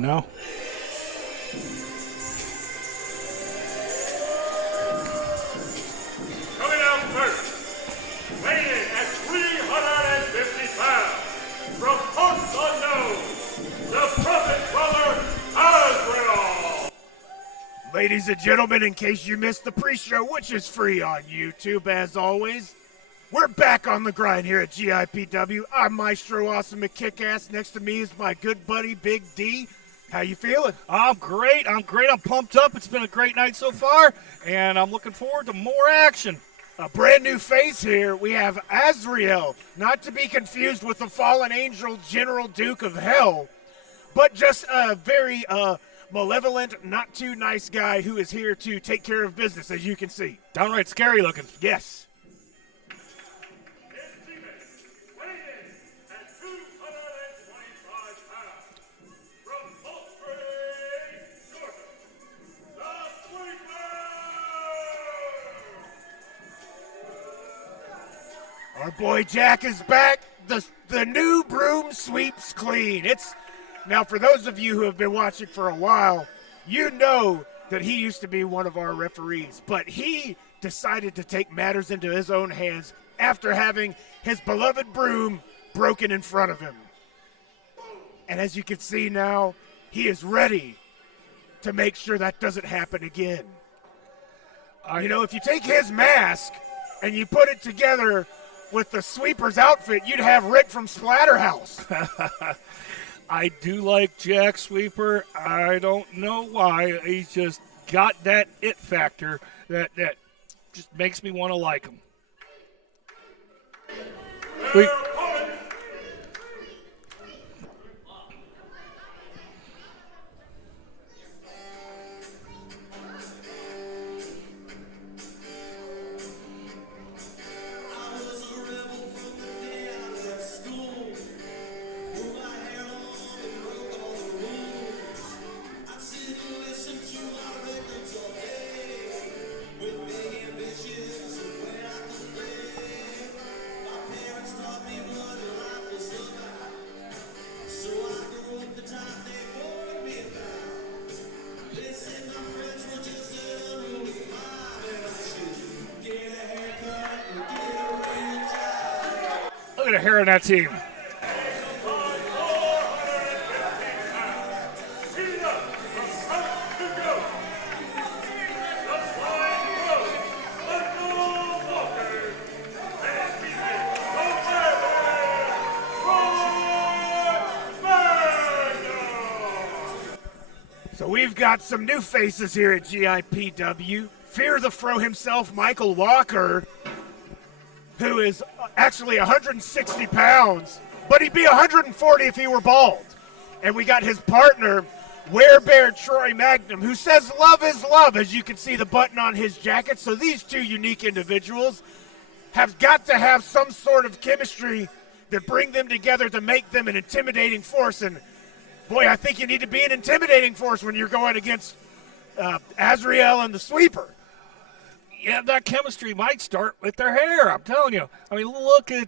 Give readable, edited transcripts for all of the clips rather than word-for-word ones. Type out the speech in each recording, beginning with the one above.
action now. Coming out first, weighing in at 350 pounds, from parts unknown, the Prophet Brother Azrael. Ladies and gentlemen, in case you missed the pre-show, which is free on YouTube as always, we're back on the grind here at GIPW. I'm Maestro Awesome McKickass. Next to me is my good buddy Big D. How you feeling? I'm great. I'm pumped up. It's been a great night so far, and I'm looking forward to more action. A brand new face here. We have Azrael, not to be confused with the fallen angel General Duke of Hell, but just a very malevolent, not too nice guy who is here to take care of business, as you can see. Downright scary looking. Yes. Our boy Jack is back. The new broom sweeps clean. Now, for those of you who have been watching for a while, you know that he used to be one of our referees, but he decided to take matters into his own hands after having his beloved broom broken in front of him. And as you can see now, he is ready to make sure that doesn't happen again. If you take his mask and you put it together with the sweeper's outfit, you'd have Rick from Splatterhouse. I do like Jack Sweeper. I don't know why. He's just got that it factor that just makes me want to like him. Look at the hair on that team. So we've got some new faces here at GIPW. Fear the Fro himself, Michael Walker, who is actually 160 pounds, but he'd be 140 if he were bald. And we got his partner, Werebear Troy Magnum, who says love is love, as you can see the button on his jacket. So these two unique individuals have got to have some sort of chemistry that bring them together to make them an intimidating force. And boy, I think you need to be an intimidating force when you're going against Azrael and the Sweeper. Yeah, that chemistry might start with their hair, I'm telling you. I mean, look at,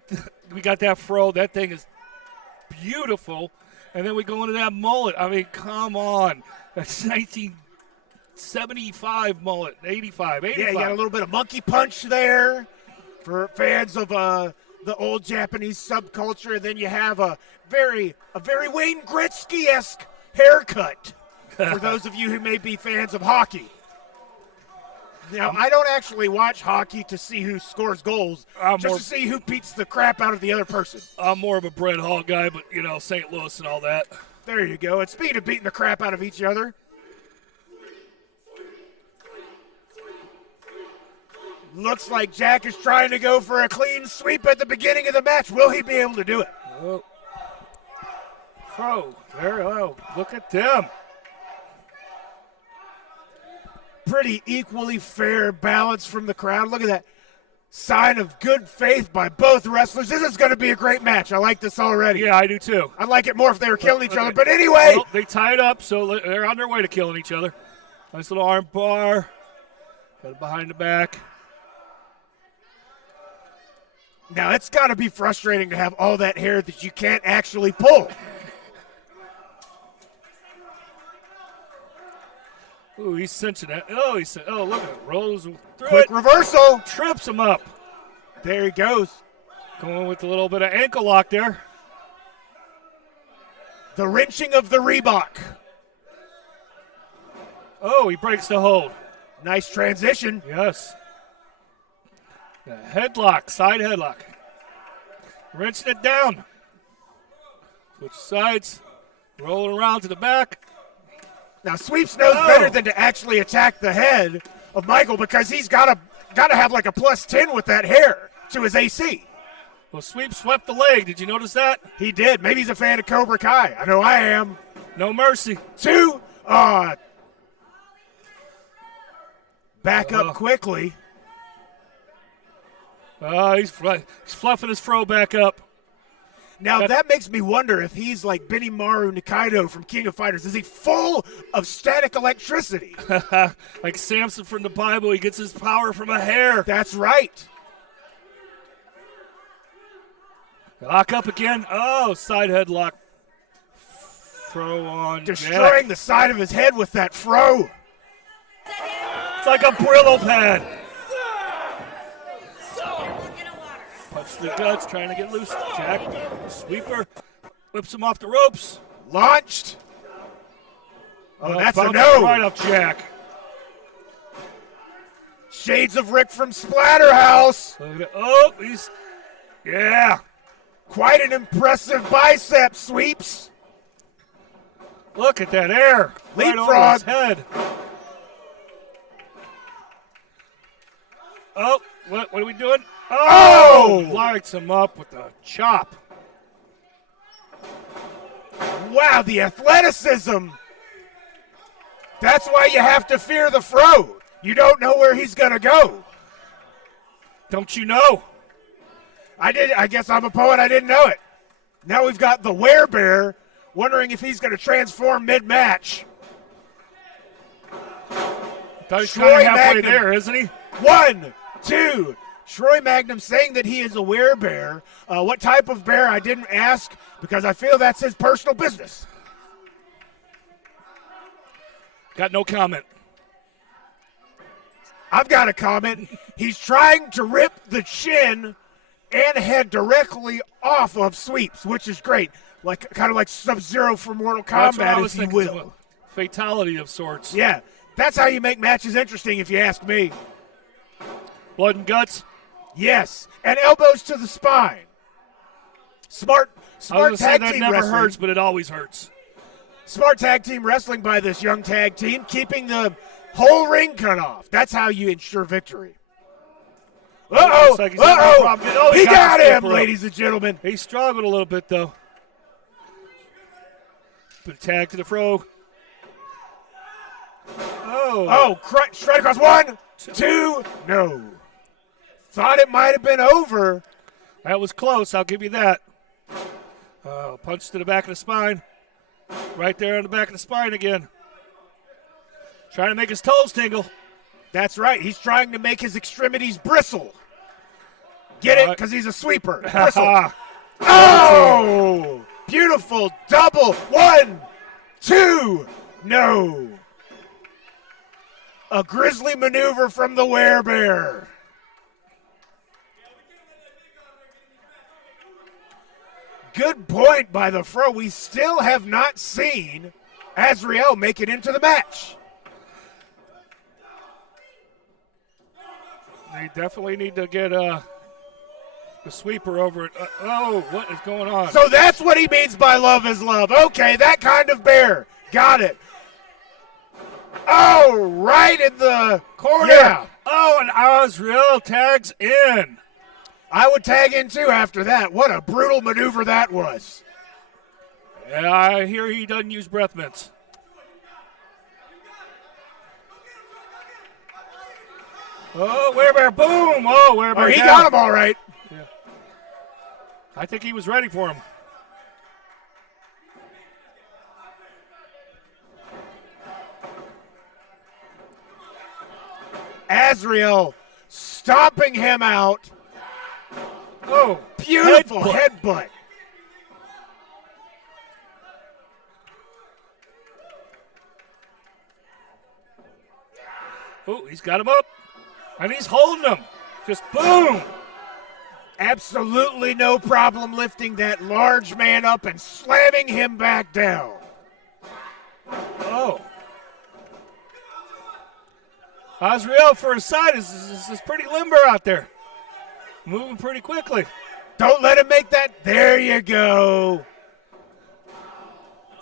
we got that fro. That thing is beautiful. And then we go into that mullet. I mean, come on. That's 1975 mullet, 85. Yeah, you got a little bit of monkey punch there for fans of the old Japanese subculture. And then you have a very Wayne Gretzky-esque haircut for those of you who may be fans of hockey. Now, I don't actually watch hockey to see who scores goals, to see who beats the crap out of the other person. I'm more of a Brett Hall guy, but, St. Louis and all that. There you go. And speaking of beating the crap out of each other, looks like Jack is trying to go for a clean sweep at the beginning of the match. Will he be able to do it? Oh. Very low. Look at them. Pretty equally fair balance from the crowd. Look at that sign of good faith by both wrestlers. This is going to be a great match. I like this already. Yeah, I do too. I'd like it more if they were killing each other. But anyway. Well, they tied up, so they're on their way to killing each other. Nice little arm bar. Got it behind the back. Now, it's got to be frustrating to have all that hair that you can't actually pull. Ooh, he's cinching it. Oh, look at it. Rolls through Quick it. reversal. Trips him up. There he goes. Going with a little bit of ankle lock there. The wrenching of the Reebok. Oh, he breaks the hold. Nice transition. Yes. The headlock, side headlock. Wrenching it down. Switch sides. Rolling around to the back. Now Sweeps knows better than to actually attack the head of Michael because he's got to have like a +10 with that hair to his AC. Well, Sweep swept the leg. Did you notice that? He did. Maybe he's a fan of Cobra Kai. I know I am. No mercy. 2. Back up quickly. He's fluffing his fro back up. Now, that makes me wonder if he's like Benimaru Nikaido from King of Fighters. Is he full of static electricity? Like Samson from the Bible, he gets his power from a hair. That's right. Lock up again. Oh, side headlock. Throw on Destroying Jack. the side of his head with that fro. It's like a Brillo pad. Punch the guts, trying to get loose. Jack, sweeper, whips him off the ropes. Launched. Oh, that's a Bounced no. Right off Jack. Shades of Rick from Splatterhouse. Oh, yeah. Quite an impressive bicep Sweeps. Look at that air. Right over Leapfrog. his head. Oh, what are we doing? Oh! Lights him up with a chop. Wow, the athleticism. That's why you have to fear the fro. You don't know where he's going to go. Don't you know? I guess I'm a poet. I didn't know it. Now we've got the werebear wondering if he's going to transform mid-match. Thought he's Troy kind of halfway Magnum. there, isn't he? 1, 2. Troy Magnum saying that he is a werebear. What type of bear, I didn't ask because I feel that's his personal business. Got no comment. I've got a comment. He's trying to rip the chin and head directly off of Sweeps, which is great. Kind of like Sub-Zero from Mortal That's what I Kombat, was if you thinking. will. Fatality of sorts. Yeah, that's how you make matches interesting, if you ask me. Blood and guts. Yes, and elbows to the spine. Smart I was tag that team never wrestling. hurts, but it always hurts. Smart tag team wrestling by this young tag team, keeping the whole ring cut off. That's how you ensure victory. Uh-oh, Looks like he's having a problem. Oh, he got the him, slipper up. ladies and gentlemen. He struggled a little bit, though. But tag to the fro. Oh. Straight across. 1, 2, no. Thought it might have been over. That was close, I'll give you that. Punch to the back of the spine. Right there on the back of the spine again. Trying to make his toes tingle. That's right. He's trying to make his extremities bristle. Get it? Because he's a sweeper. Bristle. Oh! Beautiful double. 1, 2, no. A grisly maneuver from the werebear. Good point by the fro. We still have not seen Azrael make it into the match. They definitely need to get the sweeper over it. What is going on? So that's what he means by love is love. Okay, that kind of bear. Got it. Oh, right in the corner. Yeah. Oh, and Azrael tags in. I would tag in too after that. What a brutal maneuver that was. Yeah, I hear he doesn't use breath mints. Oh, werebear, boom! Oh, werebear. Oh, he down. got him all right. Yeah. I think he was ready for him. Azrael stomping him out. Oh, beautiful headbutt. Oh, he's got him up. And he's holding him. Just boom. Absolutely no problem lifting that large man up and slamming him back down. Oh. Azrael for his side is pretty limber out there. Moving pretty quickly. Don't let him make that. There you go.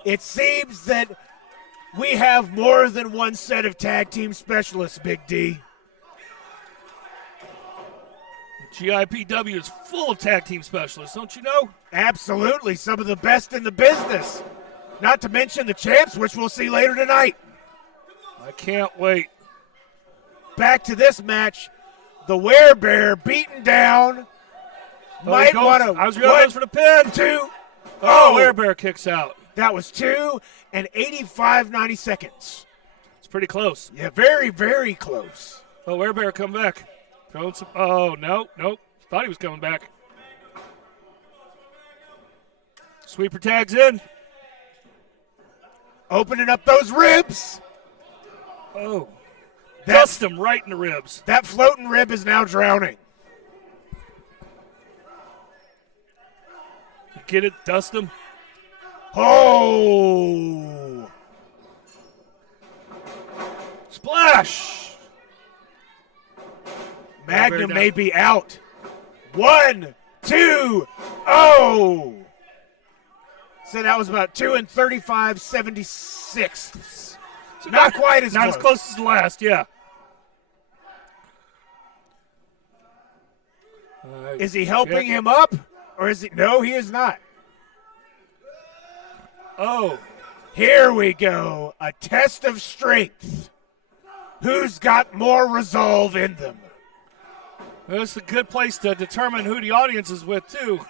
It seems that we have more than one set of tag team specialists, Big D. GIPW is full of tag team specialists, don't you know? Absolutely. Some of the best in the business. Not to mention the champs, which we'll see later tonight. I can't wait. Back to this match. The Werebear beaten down. Might want to. Azrael goes for the pin. 2. Oh, Werebear kicks out. That was 2 and 85 seconds. It's pretty close. Yeah, very, very close. Oh, Werebear come back. Throwing some. Oh, nope. Thought he was coming back. Sweeper tags in. Opening up those ribs. Oh. Dust him right in the ribs. That floating rib is now drowning. You get it? Dust him. Oh. Splash. Magnum may be out. 1, 2, oh. So that was about 2 and 35/76. So not quite as close. Not as close as the last, yeah. Is he helping him up? Or is he? No, he is not. Oh. Here we go. A test of strength. Who's got more resolve in them? That's a good place to determine who the audience is with, too.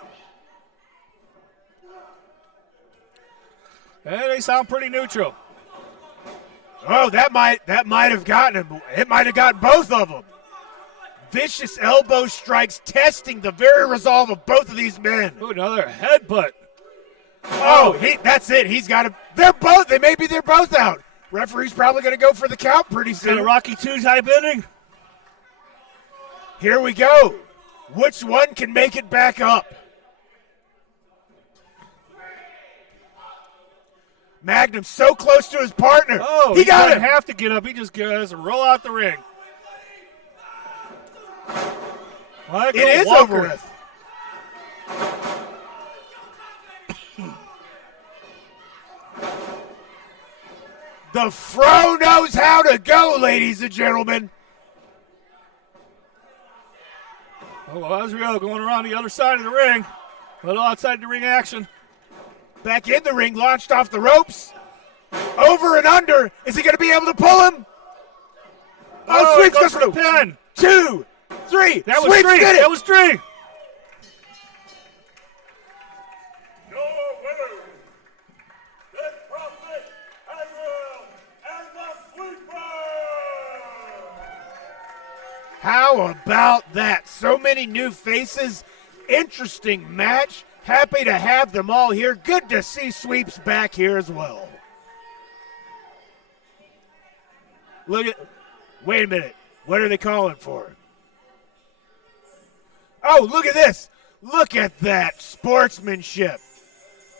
And they sound pretty neutral. Oh, that might have gotten him. It might have got both of them. Vicious elbow strikes testing the very resolve of both of these men. Ooh, another headbutt. Oh, that's it. He's got to. They're both out. Referee's probably going to go for the count pretty soon. Got a Rocky II type inning. Here we go. Which one can make it back up? Magnum so close to his partner. Oh, he got doesn't him. have to get up. He just has to roll out the ring. It is over with. The Fro knows how to go, ladies and gentlemen. Oh, well, Azrael going around the other side of the ring. A little outside the ring action. Back in the ring, launched off the ropes. Over and under. Is he going to be able to pull him? Oh, Sweeps goes for the pin. 2, 3. That was Sweeps 3. did it. That was 3. Your winners, the Prophet, Ehren, and the Sweeper! How about that? So many new faces. Interesting match. Happy to have them all here. Good to see Sweeps back here as well. Wait a minute. What are they calling for? Oh, look at this. Look at that sportsmanship.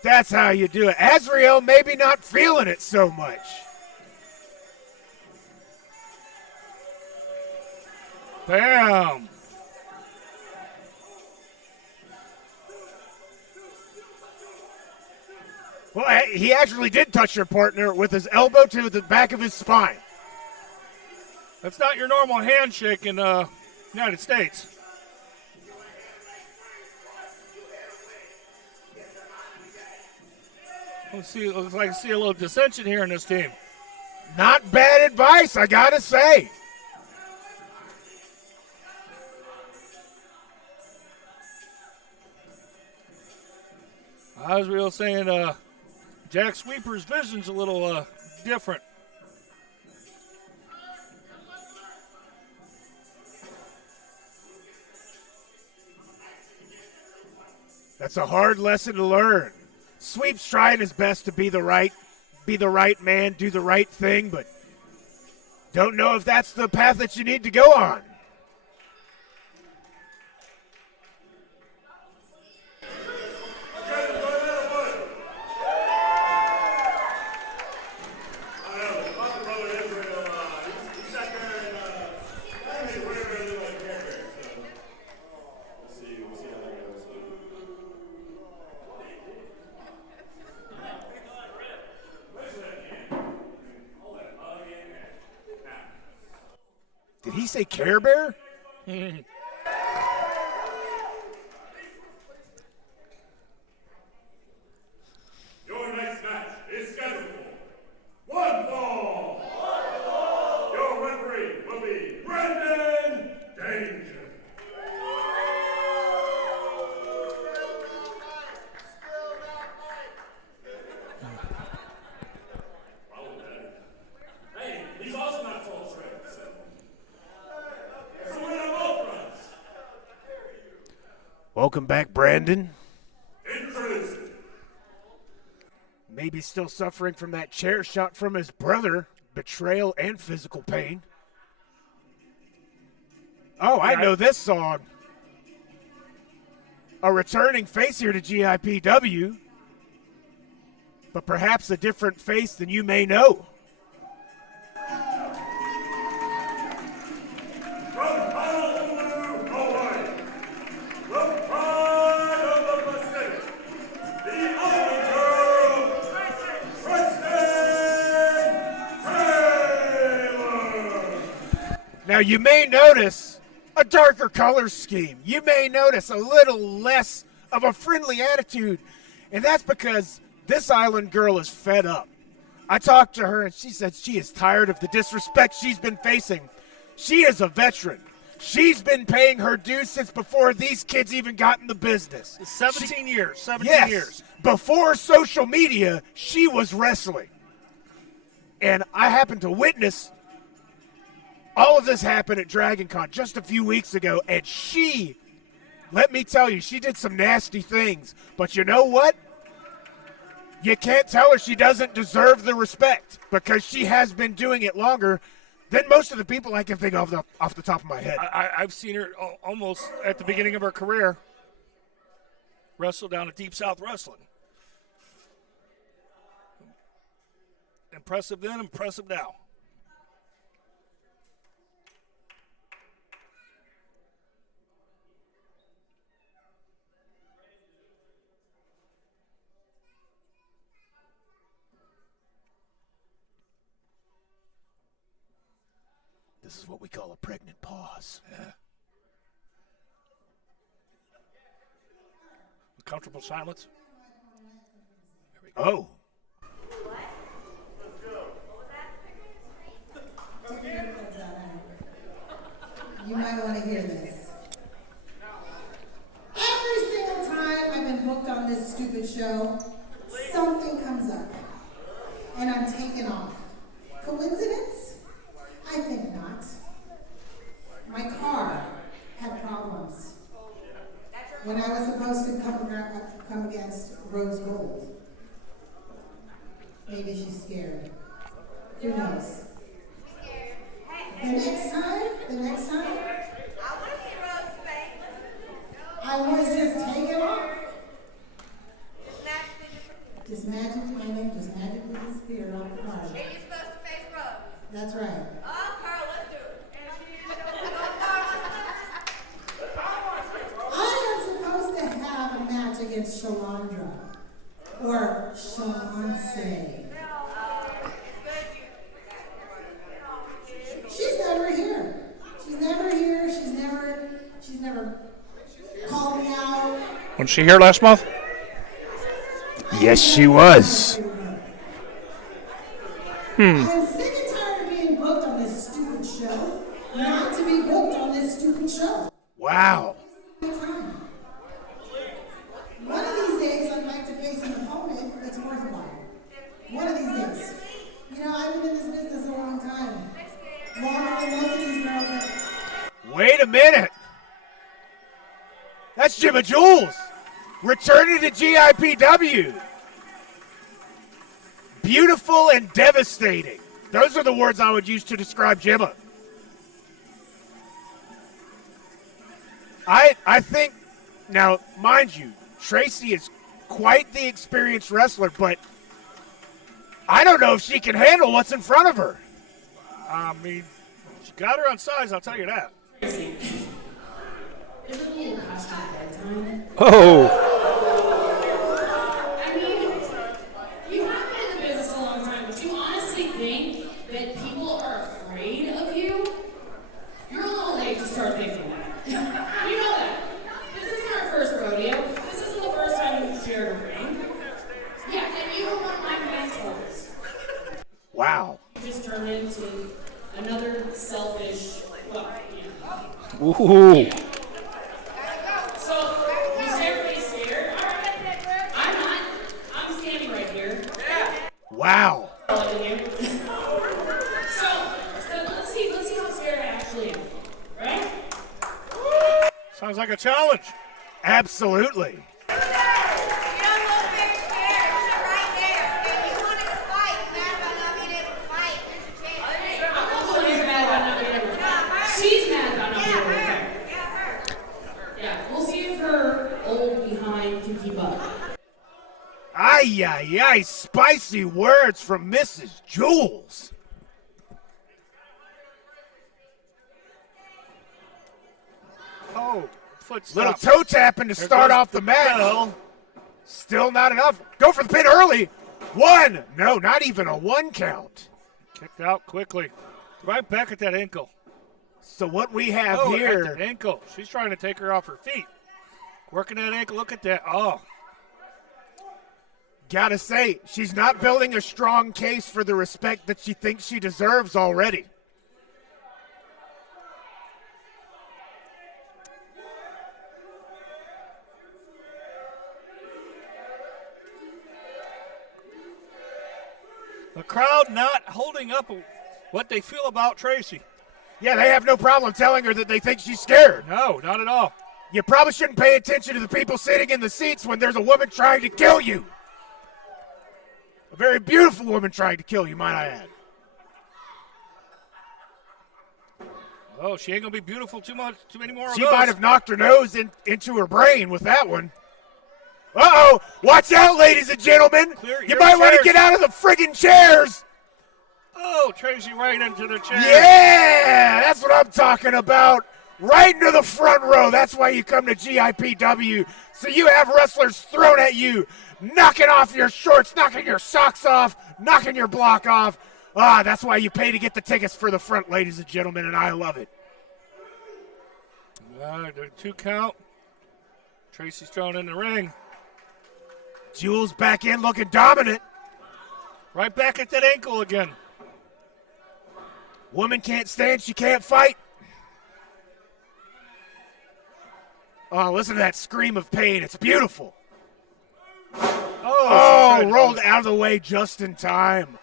That's how you do it. Azrael maybe not feeling it so much. Bam. Well, he actually did touch your partner with his elbow to the back of his spine. That's not your normal handshake in the United States. Let's see. It looks like I see a little dissension here in this team. Not bad advice, I gotta say. Azrael saying Jack Sweeper's vision's a little different. That's a hard lesson to learn. Sweep's trying his best to be the right man, do the right thing, but Don't know if that's the path that you need to go on. Did he say Care Bear? Your next match is scheduled for one fall. Your referee will be Brendan Danger. Hey, he's also not full strength, so it's a win on both fronts. Welcome back, Brandon. Introducing Maybe still suffering from that chair shot from his brother, betrayal and physical pain. Oh, I know this song. A returning face here to GIPW, but perhaps a different face than you may know. from Honolulu, Hawaii, the pride of the Pacific, the Island Girl, Kristen Taylor. Now, you may notice a darker color scheme. You may notice a little less of a friendly attitude, and that's because this island girl is fed up. I talked to her, and she said she is tired of the disrespect she's been facing. She is a veteran. She's been paying her dues since before these kids even got in the business. 17 years. 17 Yes, years. before social media, she was wrestling. And I happened to witness all of this happen at Dragon Con just a few weeks ago, and she, let me tell you, she did some nasty things. But you know what? You can't tell her she doesn't deserve the respect because she has been doing it longer than most of the people I can think of off the top of my head. I've seen her almost at the beginning of her career wrestle down at Deep South Wrestling. Impressive then, impressive now. This is what we call a pregnant pause. Yeah. Comfortable silence. Oh. You might want to hear this. Every single time I've been booked on this stupid show, something comes up, and I'm taken off. Coincidence? I think not. My car had problems when I was supposed to come against Rose Gold. Maybe she's scared. Who knows? The next time, I was just taken off. Just magically disappeared off the car. And you're supposed to face Rose. That's right. Oh, Carl, let's do it. I am supposed to have a match against Shalandra. Or Shalance. She's never here. She's never called me out. Wasn't she here last month? Yes, she was. I'm sick and tired of being booked on this stupid show. Not to be booked on this stupid show. Wow. Time. One of these days, I'd like to face an opponent that's worthwhile. One of these days. You know, I've been in this business a long time. Longer than most of these girls have. Wait a minute. That's Jimmy Jules returning to GIPW. Beautiful and devastating. Those are the words I would use to describe Gemma. I think, now, mind you, Tracy is quite the experienced wrestler, but I don't know if she can handle what's in front of her. I mean, she got her on size, I'll tell you that. Is it a little past your bedtime? Oh. I mean, you have been in the business a long time, but you honestly think that people are afraid of you? You're a little late to start thinking that. You know that. This isn't our first rodeo. This isn't the first time we've shared a ring. Yeah, and you were one of my mentors. Wow. You just turned into another selfish, well, yeah. Ooh. So, you say everybody's scared? All right. I'm not. I'm standing right here. Wow. So let's see how scared I actually am. Right? Sounds like a challenge. Absolutely. You don't look very scared. You're right there. If you want to fight, mad about not being able to fight, there's your chance. I'm not the one who's mad about not being able to fight. She's mad about not being able to fight. Yeah, we'll see if her old behind can keep up. Ay, ay, ay, spicy words from Mrs. Jules. Oh, foot Little stop. toe tapping to There start goes off the match. bell. Still not enough. Go for the pin early. One. No, not even a one count. Kicked out quickly. Right back at that ankle. So what we have Oh, here, at the ankle. She's trying to take her off her feet. Working that ankle. Look at that. Oh. gotta say, she's not building a strong case for the respect that she thinks she deserves already. The crowd not holding up what they feel about Tracy. Yeah, they have no problem telling her that they think she's scared. No, not at all. You probably shouldn't pay attention to the people sitting in the seats when there's a woman trying to kill you. A very beautiful woman trying to kill you, might I add. Oh, she ain't gonna be beautiful too many more of She those. might have knocked her nose into her brain with that one. Uh-oh! Watch out, ladies and gentlemen! Clear You your might want to chairs. get out of the friggin' chairs! Oh, Tracy right into the chair. Yeah! That's what I'm talking about! Right into the front row. That's why you come to GIPW. So you have wrestlers thrown at you, knocking off your shorts, knocking your socks off, knocking your block off. Ah, that's why you pay to get the tickets for the front, ladies and gentlemen, and I love it. The 2 count. Tracy's thrown in the ring. Jules back in looking dominant. Right back at that ankle again. Woman can't stand, she can't fight. Oh, listen to that scream of pain. It's beautiful. Oh, rolled out of the way just in time.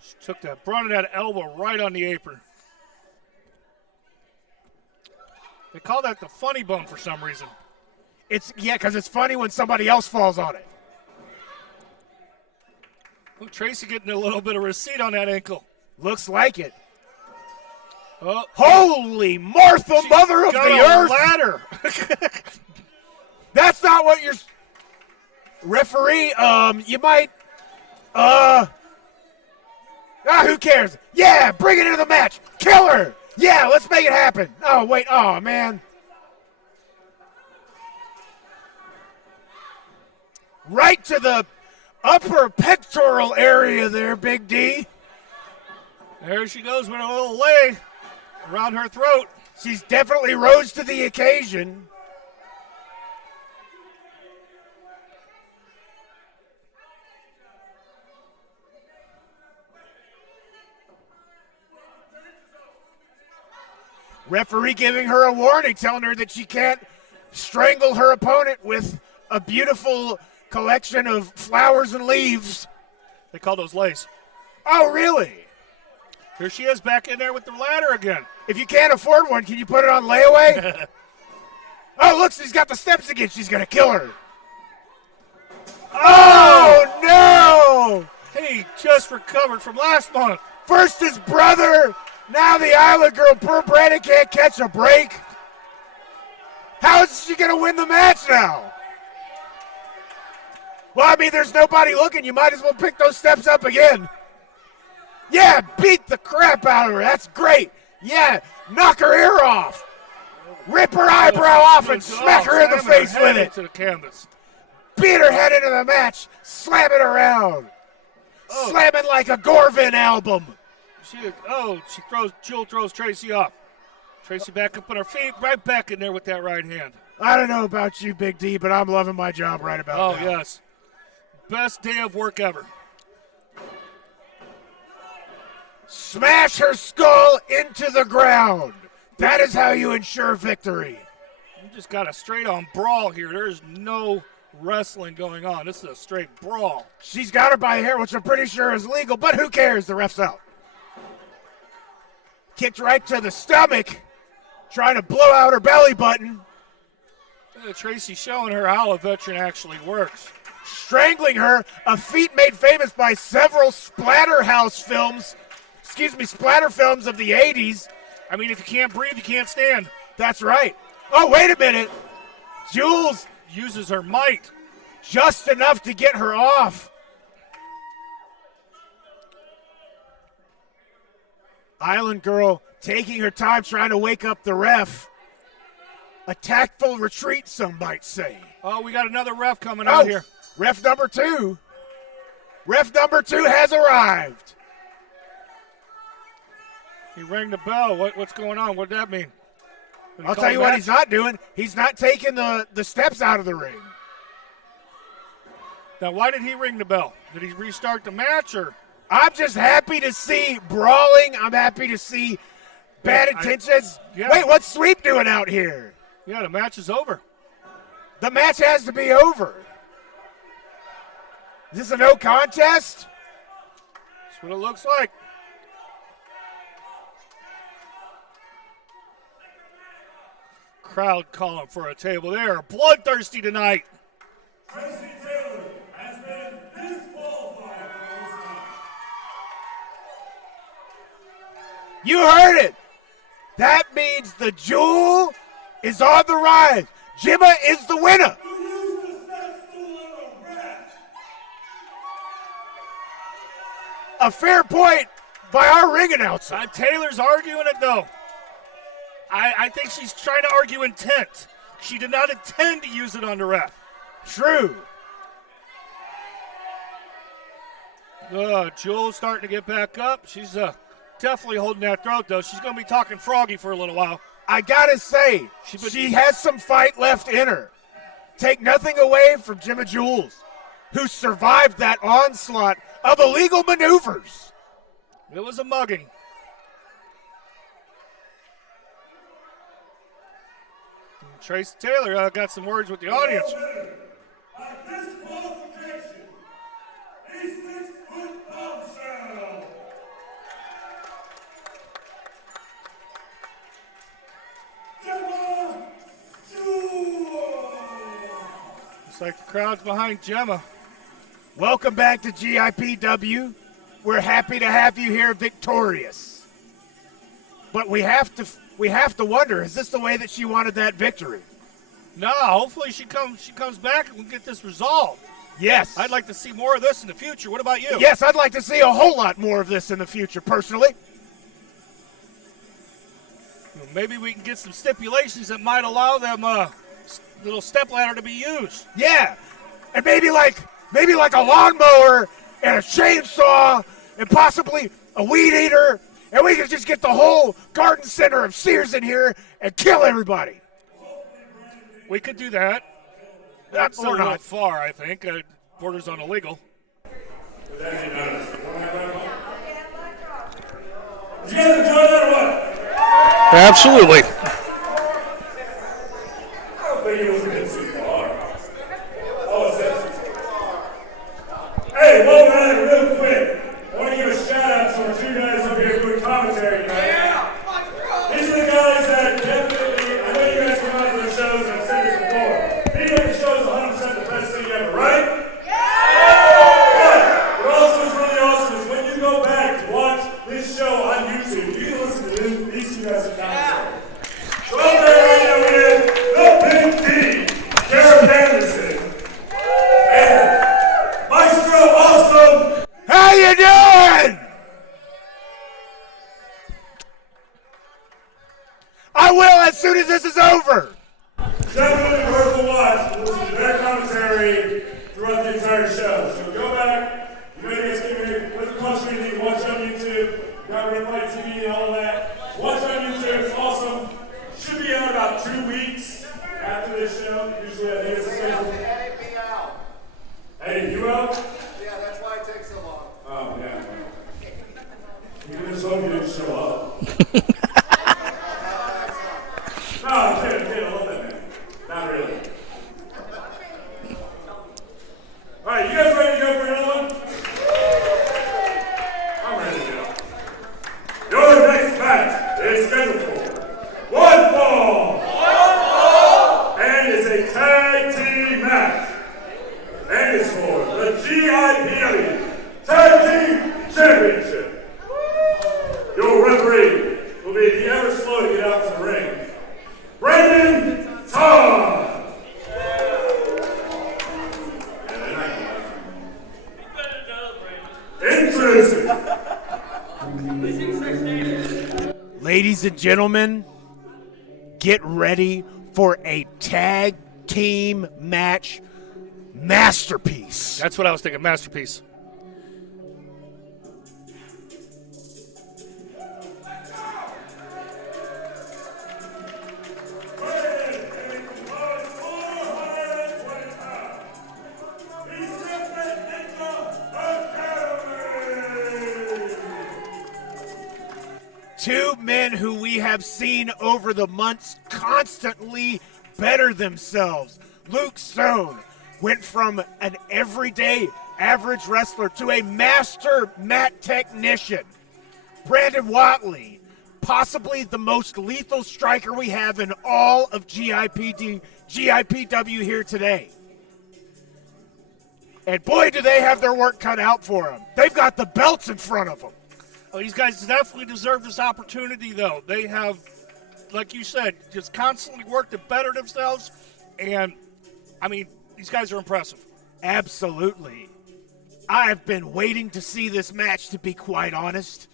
She took that brunt of that elbow right on the apron. They call that the funny bone for some reason. Yeah, because it's funny when somebody else falls on it. Oh, Tracy getting a little bit of receipt on that ankle. Looks like it. Oh, Holy Martha, she's mother of got the a earth. ladder. That's not what you're... Referee, you might... who cares? Yeah, bring it into the match. Kill her. Yeah, let's make it happen. Oh, wait. Oh, man. Right to the upper pectoral area there, Big D. There she goes with a little lay around her throat. She's definitely rose to the occasion. Referee giving her a warning, telling her that she can't strangle her opponent with a beautiful collection of flowers and leaves. They call those lays. Oh, really? Here she is back in there with the ladder again. If you can't afford one, can you put it on layaway? Oh, look, she's got the steps again. She's going to kill her. Oh, no! Hey, just recovered from last month. First his brother, now the Island girl. Poor Brandon can't catch a break. How is she going to win the match now? Well, I mean, there's nobody looking. You might as well pick those steps up again. Yeah, beat the crap out of her. That's great. Yeah, knock her ear off. Rip her eyebrow off and smack her in the face with it. To the canvas. Beat her head into the match. Slam it around. Slam it like a Gorvin album. Jewel throws Tracy off. Tracy back up on her feet, right back in there with that right hand. I don't know about you, Big D, but I'm loving my job right about now. Oh, yes. Best day of work ever. Smash her skull into the ground. That is how you ensure victory. You just got a straight-on brawl here. There's no wrestling going on. This is a straight brawl. She's got her by the hair, which I'm pretty sure is legal, but who cares? The ref's out. Kicked right to the stomach, trying to blow out her belly button. Tracy showing her how a veteran actually works. Strangling her, a feat made famous by several splatter films of the 80s. I mean, if you can't breathe, you can't stand. That's right. Oh, wait a minute. Jules uses her might. Just enough to get her off. Island girl taking her time trying to wake up the ref. A tactful retreat, some might say. Oh, we got another ref coming out here. Ref number 2. Ref number 2 has arrived. He rang the bell. What's going on? What did that mean? I'll tell you what he's not doing. He's not taking the steps out of the ring. Now, why did he ring the bell? Did he restart the match, or? I'm just happy to see brawling. I'm happy to see bad intentions. Wait, what's Sweep doing out here? Yeah, the match is over. The match has to be over. Is this a no contest? That's what it looks like. Crowd calling for a table. They are bloodthirsty tonight. Tracy Taylor has been disqualified from this match. You heard it. That means the Jewel is on the rise. Jimma is the winner. You used the step stool on a rat. A fair point by our ring announcer. Taylor's arguing it, though. I think she's trying to argue intent. She did not intend to use it on the ref. True. Jewel's starting to get back up. She's definitely holding that throat, though. She's going to be talking froggy for a little while. I got to say, she has some fight left in her. Take nothing away from Jimma Jules, who survived that onslaught of illegal maneuvers. It was a mugging. Tracy Taylor got some words with the audience. By disqualification, a 6-foot bombshell. Gemma Jewel. Looks like the crowd's behind Gemma. Welcome back to GIPW. We're happy to have you here victorious. But we have to wonder, is this the way that she wanted that victory? No, hopefully she comes back and we get this resolved. Yes. I'd like to see more of this in the future. What about you? Yes, I'd like to see a whole lot more of this in the future, personally. Maybe we can get some stipulations that might allow them little stepladder to be used. Yeah, and maybe like a lawnmower and a chainsaw and possibly a weed eater, and we can just get the whole garden center of Sears in here and kill everybody. We could do that. That's a Or little not. far, I think. Borders on illegal. Did you guys enjoy that or what? Absolutely. I don't think it was a good too far. Oh, it's that. Hey, while we're at it real quick, I want to give a shout out to our two guys up here doing commentary tonight. These are the guys that definitely, I know you guys come out to the shows and I've said this before. Being at the show is 100% the best thing ever, right? But what also is really awesome is when you go back to watch this as this is over. Definitely worth the watch. Listen to their commentary throughout the entire show. So go back. You know you guys can hear what the country you can watch on YouTube. Got Red Light TV and all of that. Watch on YouTube. It's awesome. Should be out about 2 weeks after this show. Usually I think it's a schedule. Hey, you out? Yeah, that's why it takes so long. Oh, yeah. You just hope you didn't show up. No, I'm kidding. I love that man. Not really. All right, you guys ready to go for another one? I'm ready to go. Your next match is scheduled for one fall. And it's a tag team match. And it's for the GIPW Tag Team Championship. Your referee will be the ever slow to get out to the ring, Brandon Todd. Introducing. Ladies and gentlemen, get ready for a tag team match masterpiece. That's what I was thinking, masterpiece. Two men who we have seen over the months constantly better themselves. Luke Stone went from an everyday average wrestler to a master mat technician. Brandon Watley, possibly the most lethal striker we have in all of GIPW here today. And boy, do they have their work cut out for them. They've got the belts in front of them. Oh, these guys definitely deserve this opportunity, though. They have, like you said, just constantly worked to better themselves. And, I mean, these guys are impressive. Absolutely. I've been waiting to see this match, to be quite honest.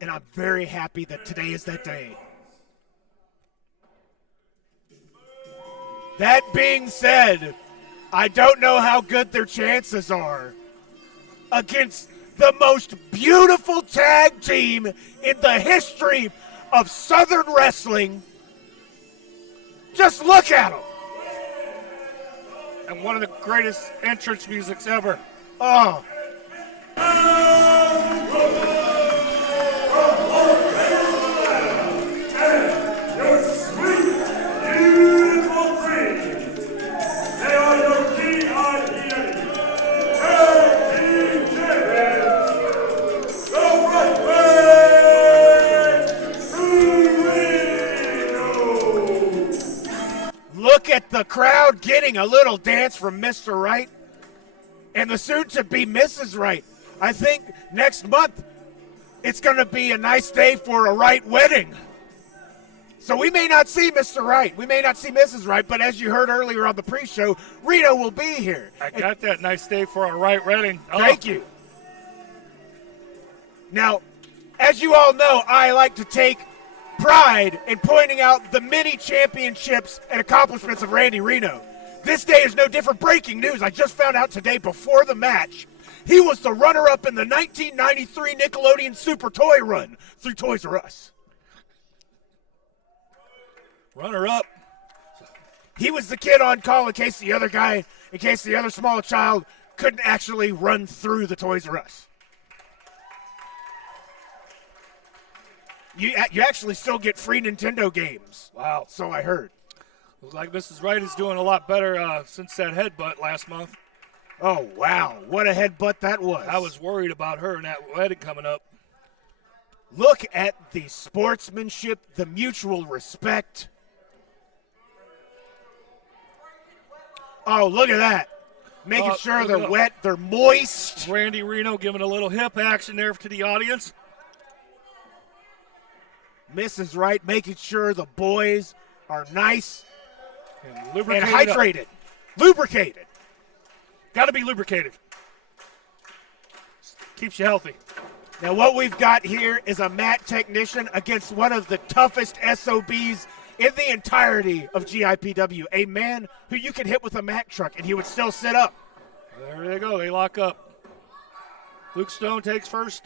And I'm very happy that today is that day. That being said, I don't know how good their chances are against the most beautiful tag team in the history of Southern wrestling. Just look at them. And one of the greatest entrance musics ever. Oh. Your sweet, beautiful dreams. They are your GIPW Tag Team Champions, the Wright Way, Reno. Look at the crowd getting a little dance from Mr. Wright and the soon-to-be Mrs. Wright. I think next month it's going to be a nice day for a Wright wedding. So we may not see Mr. Wright. We may not see Mrs. Wright, but as you heard earlier on the pre-show, Reno will be here. I got that nice day for a Wright wedding. Oh. Thank you. Now, as you all know, I like to take pride in pointing out the many championships and accomplishments of Randy Reno. This day is no different. Breaking news. I just found out today before the match, he was the runner-up in the 1993 Nickelodeon Super Toy Run through Toys R Us. Runner-up. He was the kid on call in case the other small child couldn't actually run through the Toys R Us. You actually still get free Nintendo games. Wow. So I heard. Looks like Mrs. Wright is doing a lot better since that headbutt last month. Oh, wow. What a headbutt that was. I was worried about her and that wedding coming up. Look at the sportsmanship, the mutual respect. Oh, look at that. Making sure they're wet, they're moist. Randy Reno giving a little hip action there to the audience. Mrs. Wright making sure the boys are nice and hydrated. Lubricated. Got to be lubricated. Keeps you healthy. Now what we've got here is a mat technician against one of the toughest SOBs in the entirety of GIPW. A man who you could hit with a Mack truck and he would still sit up. There they go. They lock up. Luke Stone takes first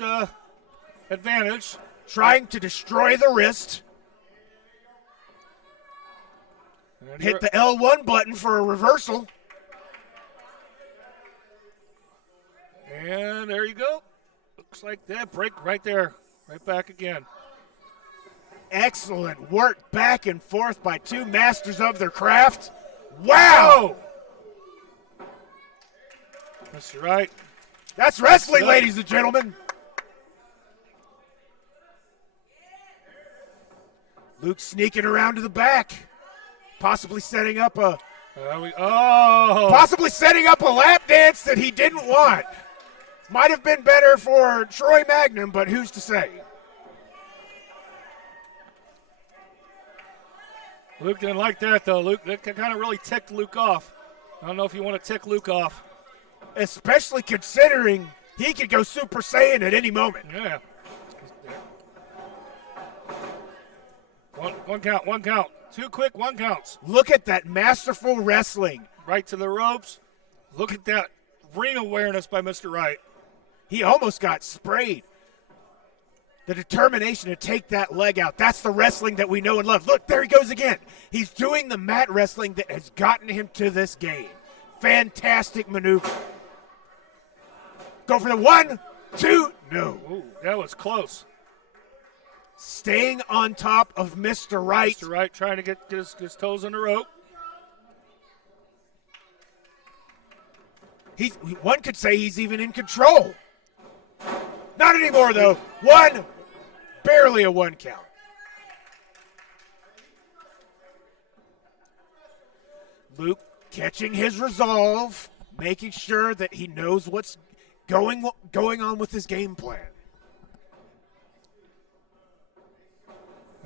advantage. Trying to destroy the wrist. And Hit the L1 button for a reversal. And there you go. Looks like that break right there. Right back again. Excellent work back and forth by two masters of their craft. Wow! That's right. That's wrestling, ladies and gentlemen. Luke sneaking around to the back. Possibly setting up a lap dance that he didn't want. Might have been better for Troy Magnum, but who's to say? Luke didn't like that, though. Luke, that kind of really ticked Luke off. I don't know if you want to tick Luke off. Especially considering he could go Super Saiyan at any moment. Yeah. One count. Two quick one counts. Look at that masterful wrestling. Right to the ropes. Look at that ring awareness by Mr. Wright. He almost got sprayed. The determination to take that leg out. That's the wrestling that we know and love. Look, there he goes again. He's doing the mat wrestling that has gotten him to this game. Fantastic maneuver. Go for the 1, 2, no. Ooh, that was close. Staying on top of Mr. Wright. Mr. Wright trying to get his toes on the rope. One could say he's even in control. Not anymore, though. One, barely a 1 count. Luke catching his resolve, making sure that he knows what's going on with his game plan.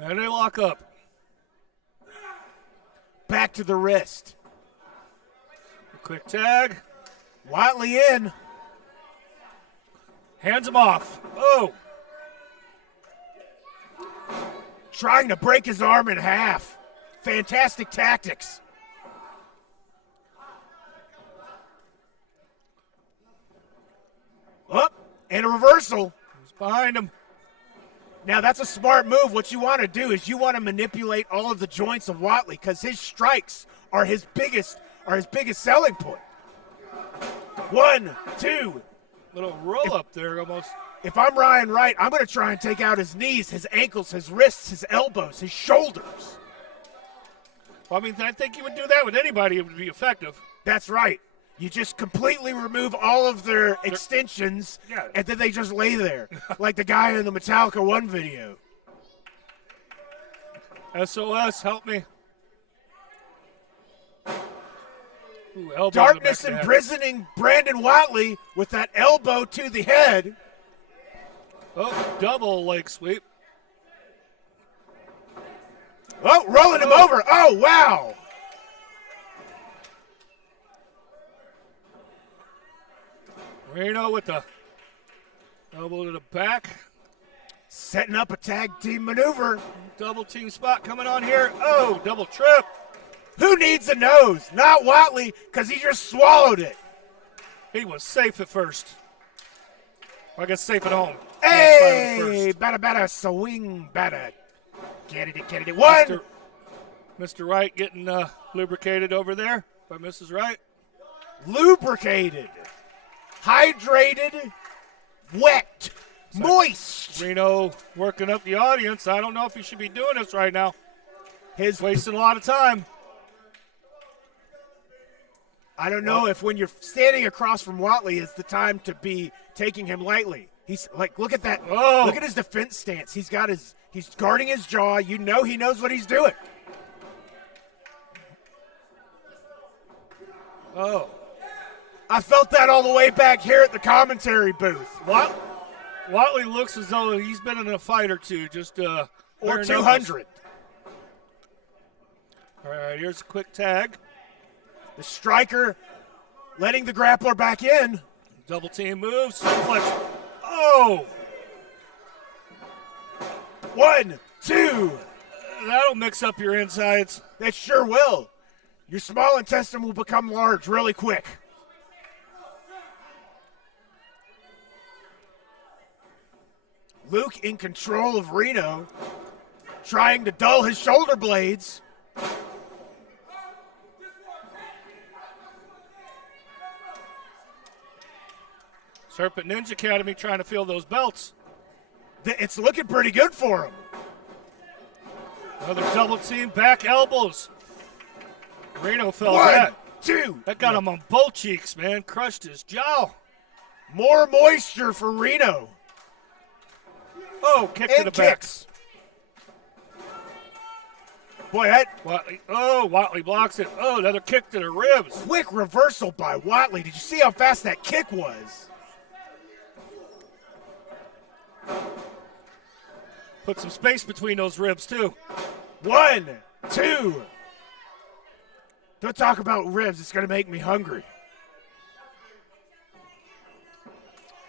And they lock up. Back to the wrist. A quick tag. Watley in. Hands him off. Oh. Trying to break his arm in half. Fantastic tactics. Up, and a reversal. He's behind him. Now that's a smart move. What you want to do is you want to manipulate all of the joints of Watley because his strikes are his biggest selling point. 1, 2. Little roll up there almost. If I'm Ryan Wright, I'm going to try and take out his knees, his ankles, his wrists, his elbows, his shoulders. Well, I mean, I think you would do that with anybody. It would be effective. That's right. You just completely remove all of their extensions, Yeah. and then they just lay there, like the guy in the Metallica 1 video. SOS, help me. Ooh, elbow in the Darkness back of the head. imprisoning Brandon Watley with that elbow to the head. Oh, double leg sweep. Oh, rolling him over. Oh, wow. Reno with the elbow to the back. Setting up a tag team maneuver. Double team spot coming on here. Oh, double trip. Who needs a nose? Not Watley, because he just swallowed it. He was safe at first. I guess safe at home. Hey, bada swing, bada. Get it. 1. Mr. Wright getting lubricated over there by Mrs. Wright. Lubricated. Hydrated. Wet. Moist. Reno working up the audience. I don't know if he should be doing this right now. He's Wasting a lot of time. I don't know if when you're standing across from Watley is the time to be taking him lightly. He's like, look at that. Oh. Look at his defense stance. He's guarding his jaw. You know he knows what he's doing. Oh. I felt that all the way back here at the commentary booth. Watley looks as though he's been in a fight or two. Just Or bare 200. knuckles. All right, here's a quick tag. The striker letting the grappler back in. Double team moves. Suplex. Oh. 1, 2. That'll mix up your insides. That sure will. Your small intestine will become large really quick. Luke in control of Reno, trying to dull his shoulder blades. Serpent Ninja Academy trying to fill those belts. It's looking pretty good for him. Another double team, back elbows. Reno fell One, that. two. That got him on both cheeks, man. Crushed his jaw. More moisture for Reno. Oh, kick to And the back. kicks. Boy, that Watley blocks it. Oh, another kick to the ribs. quick reversal by Watley. Did you see how fast that kick was? Put some space between those ribs, too. 1, 2. Don't talk about ribs. It's going to make me hungry.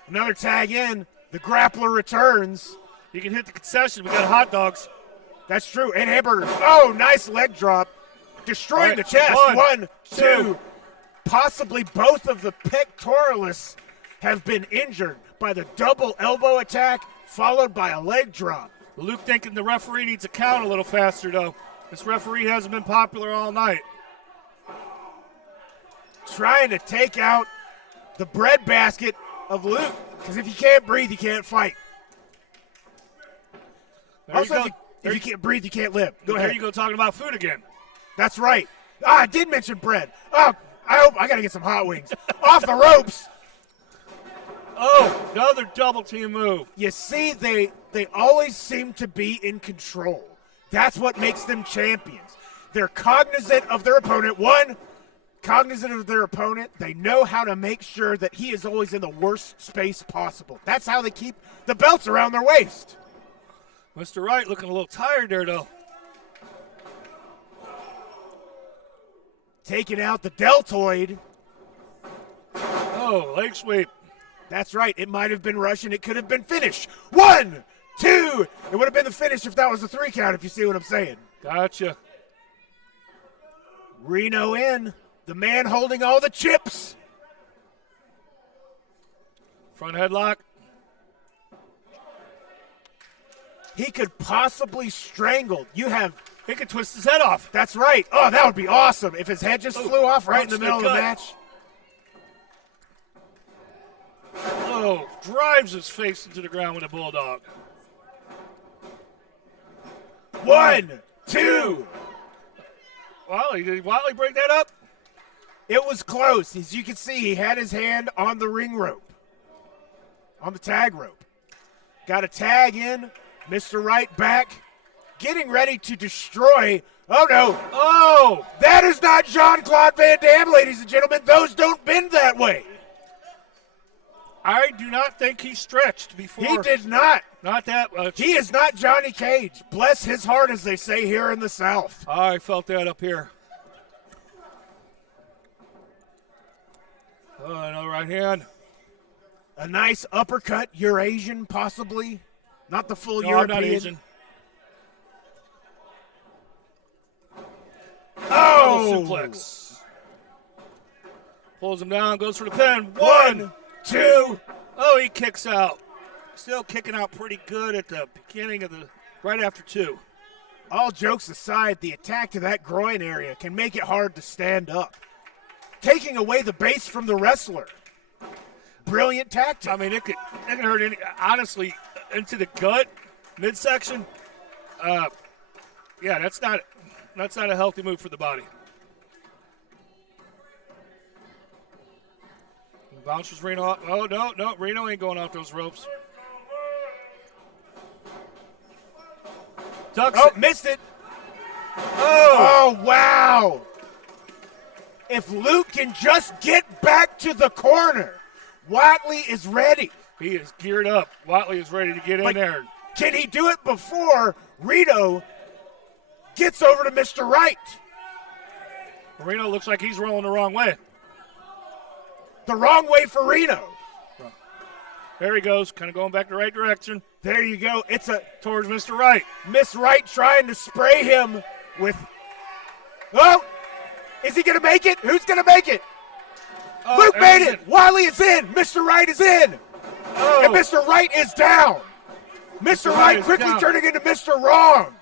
Another tag in. The grappler returns. You can hit the concession. We got hot dogs. That's true. And hamburgers. Oh, nice leg drop. Destroying the chest. One, two. Possibly both of the pectoralis have been injured by the double elbow attack followed by a leg drop. Luke thinking the referee needs to count a little faster, though. This referee hasn't been popular all night. Trying to take out the breadbasket of Luke, because if you can't breathe, you can't fight. Also, if you can't breathe, you can't live. Go ahead. There you go, talking about food again. That's right. I did mention bread. I got to get some hot wings. Off the ropes. Oh, another double team move. You see, they always seem to be in control. That's what makes them champions. They're cognizant of their opponent. Cognizant of their opponent. They know how to make sure that he is always in the worst space possible. That's how they keep the belts around their waist. Mr. Wright looking a little tired there, though. Taking out the deltoid. Oh, leg sweep. That's right. It might have been Russian. It could have been Finnish. 1, 2. It would have been the finish if that was a 3 count, if you see what I'm saying. Gotcha. Reno in. The man holding all the chips. Front headlock. He could possibly strangle. He could twist his head off. That's right. Oh, that would be awesome if his head just flew off right in the middle of the match. Oh, drives his face into the ground with a bulldog. 1, 2. Did Watley break that up? It was close. As you can see, he had his hand on the ring rope, on the tag rope. Got a tag in. Mr. Wright back, getting ready to destroy. Oh, no. Oh! That is not Jean-Claude Van Damme, ladies and gentlemen. Those don't bend that way. I do not think he stretched before. He did not. Not that much. He is not Johnny Cage. Bless his heart, as they say here in the South. I felt that up here. Oh, another right hand. A nice uppercut. Eurasian, possibly. Not the full No, European. I'm not Asian. Oh! Suplex. Pulls him down, goes for the pin. 1, 2. Oh, he kicks out. Still kicking out pretty good at the beginning of right after 2. All jokes aside, the attack to that groin area can make it hard to stand up. Taking away the base from the wrestler. Brilliant tactic. I mean, it could hurt honestly, into the gut, midsection. Yeah, that's not a healthy move for the body. Bounces Reno off. Oh, no, Reno ain't going off those ropes. Ducks it. Missed it. Oh, wow. If Luke can just get back to the corner, Watley is ready. He is geared up. Watley is ready to get in there. Can he do it before Reno gets over to Mr. Wright? Reno looks like he's rolling the wrong way. The wrong way for Reno. There he goes, kind of going back the right direction. There you go. It's a towards Mr. Wright. Miss Wright trying to spray him with. Oh, is he going to make it? Who's going to make it? Oh, Luke made Ehren. it. Wiley is in. Mr. Wright is in. Oh. And Mr. Wright is down. Mr. Wright is quickly down. turning into Mr. Wrong.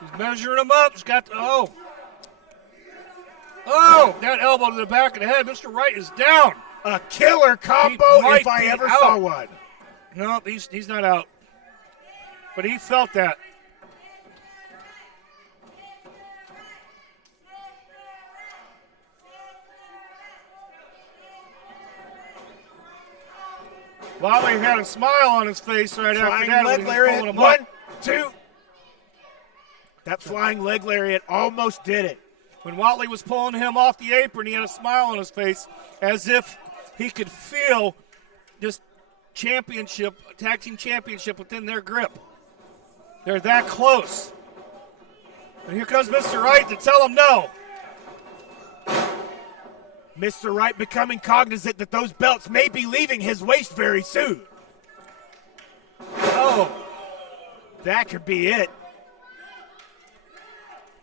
He's measuring him up. He's got that elbow to the back of the head. Mr. Wright is down. A killer combo might if I be ever out. saw one. No, he's not out. But he felt that. Wally had a smile on his face right after Flying that. leg when he was lariat. pulling him 1, up. 2. That flying leg lariat almost did it. When Watley was pulling him off the apron, he had a smile on his face as if he could feel this championship, tag team championship within their grip. They're that close. And here comes Mr. Wright to tell him no. Mr. Wright becoming cognizant that those belts may be leaving his waist very soon. Oh, That could be it.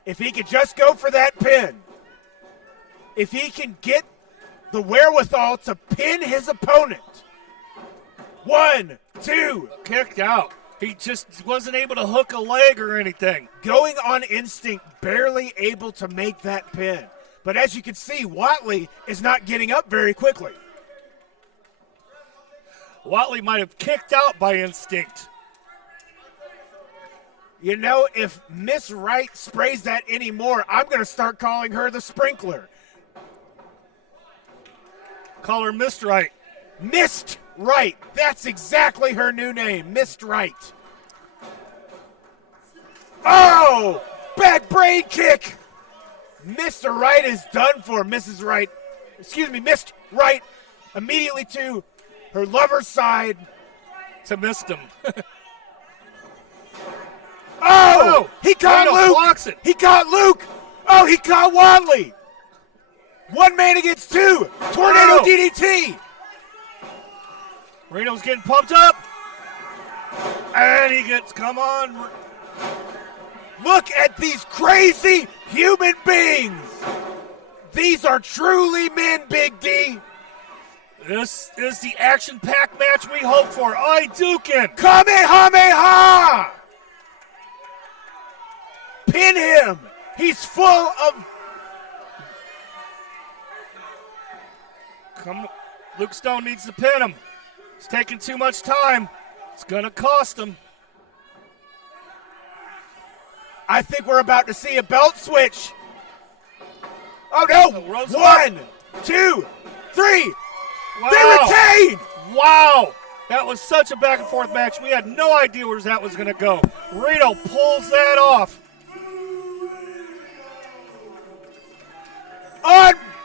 If he could just go for that pin, if he can get the wherewithal to pin his opponent. 1, 2. kicked out. He just wasn't able to hook a leg or anything. Going on instinct, barely able to make that pin. But as you can see, Watley is not getting up very quickly. Watley might have kicked out by instinct. You know, if Miss Wright sprays that anymore, I'm going to start calling her the sprinkler. Call her Mr. Wright. Missed Right. That's exactly her new name, Missed Right. Oh! Back brain kick! Mr. Right is done for. Mrs. Right, Missed Right immediately to her lover's side. To missed him. Oh! He caught Reno Luke! blocks it. He caught Luke! Oh, he caught Watley! 1 man against 2. Tornado Oh. DDT! Reno's getting pumped up. And he gets, come on. Look at these crazy human beings! These are truly men, Big D. This is the action-packed match we hope for. Dukin. Kamehameha! Pin him! He's full of... Come, Luke Stone needs to pin him. It's taking too much time. It's going to cost him. I think we're about to see a belt switch. Oh, no. Rose 1, 2, 3. Wow. They retain! Wow. That was such a back-and-forth match. We had no idea where that was going to go. Reno pulls that off.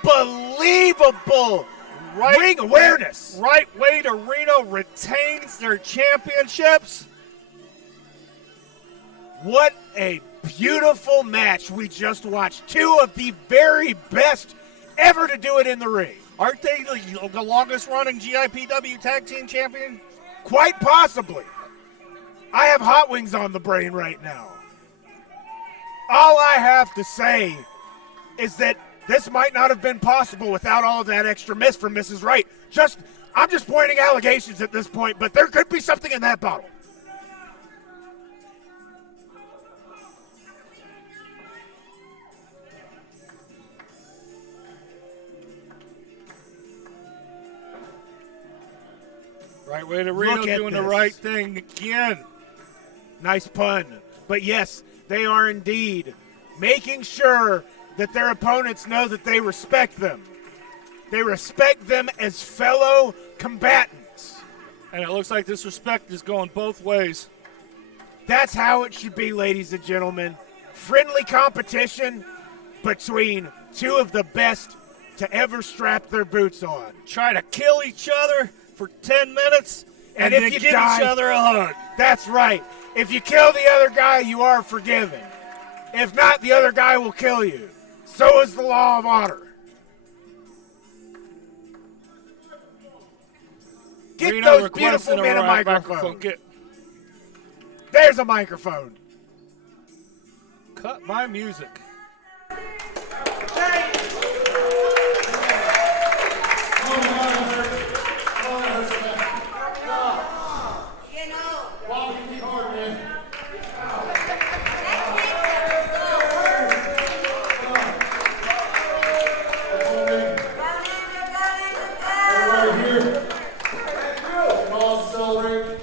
Unbelievable ring awareness. Right Way to Reno retains their championships. What a beautiful match we just watched. 2 of the very best ever to do it in the ring. Aren't they the longest-running GIPW Tag Team Champion? Quite possibly. I have hot wings on the brain right now. All I have to say is that this might not have been possible without all of that extra miss from Mrs. Wright. I'm just pointing allegations at this point, but there could be something in that bottle. Right Way to Reno Look at doing the this. right thing again. Nice pun. But yes, they are indeed making sure that their opponents know that they respect them. They respect them as fellow combatants. And it looks like this respect is going both ways. That's how it should be, ladies and gentlemen. Friendly competition between 2 of the best to ever strap their boots on. Try to kill each other for 10 minutes and if then you give die- each other a hug. That's right. If you kill the other guy, you are forgiven. If not, the other guy will kill you. So is the law of honor. Get Reno those requesting beautiful men a microphone. There's a microphone. Cut my music. You know. Wow, you keep hard, man. Everybody here. Cause to celebrate.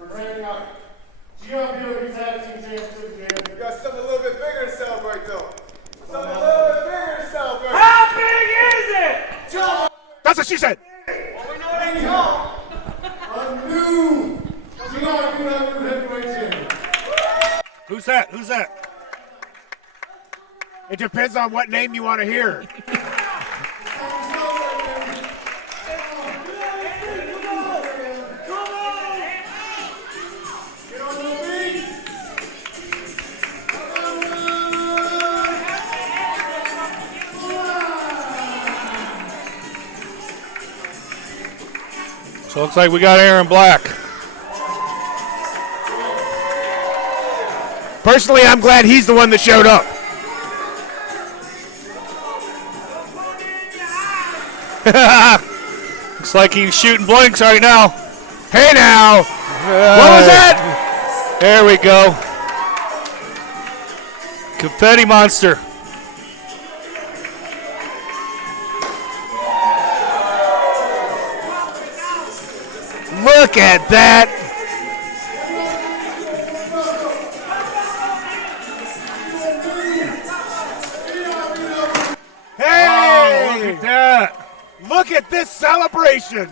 We're handing out GIPW Tag Team Championship game. We got something a little bit bigger to celebrate, though. Something a little bit bigger to celebrate. How big is it? That's what she said. A new GIPW heavyweight champion. Who's that? Who's that? It depends on what name you want to hear. So it looks like we got Ehren Black. Personally, I'm glad he's the one that showed up. Looks like he's shooting blanks right now. Hey now. What was that? There we go. Confetti monster. Look at that. Hey! Oh, look at that. Look at this celebration.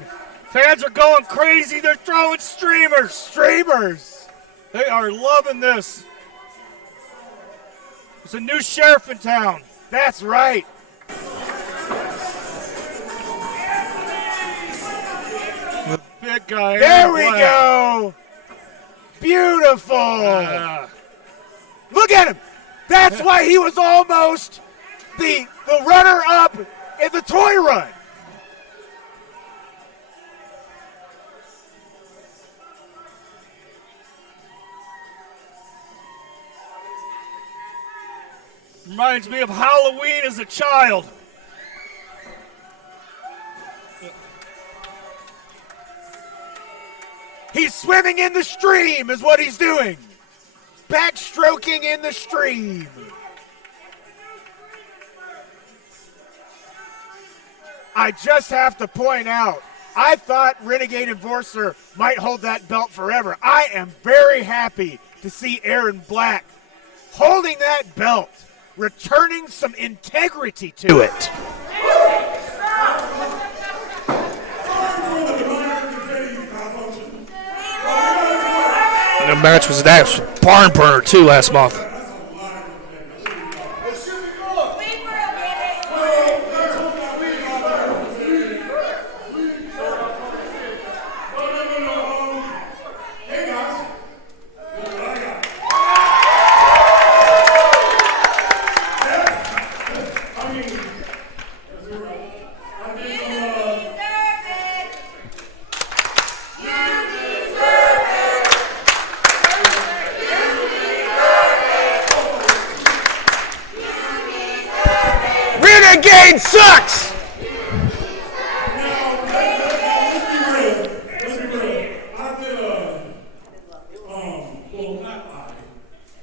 Fans are going crazy. They're throwing streamers. Streamers. They are loving this. There's a new sheriff in town. That's right. The big guy. There Ehren we Black. go. Beautiful. Look at him. That's why he was almost the runner-up in the toy run. Reminds me of Halloween as a child. He's swimming in the stream is what he's doing. Backstroking in the stream. I just have to point out, I thought Renegade Enforcer might hold that belt forever. I am very happy to see Ehren Black holding that belt, returning some integrity to it. The match was that barn burner too last month. Renegade sucks!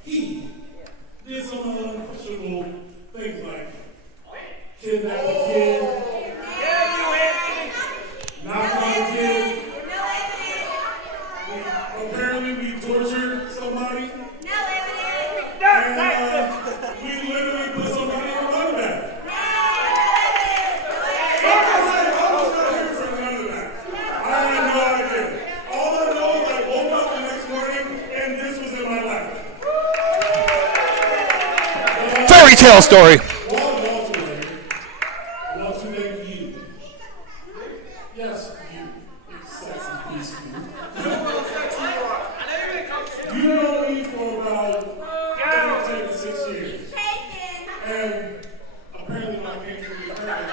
He did some unquestionable things like kidnap a kid, knock on a kid. Apparently we tortured somebody. And we literally put somebody in a money bag. I was not here for none of that. I had no idea. All I know is I woke up the next morning and this was in my lap. Fairy tale story. I want to thank you. Yes, you sexy beast. You know me for about 10 to 6 years. And apparently my can't be heard.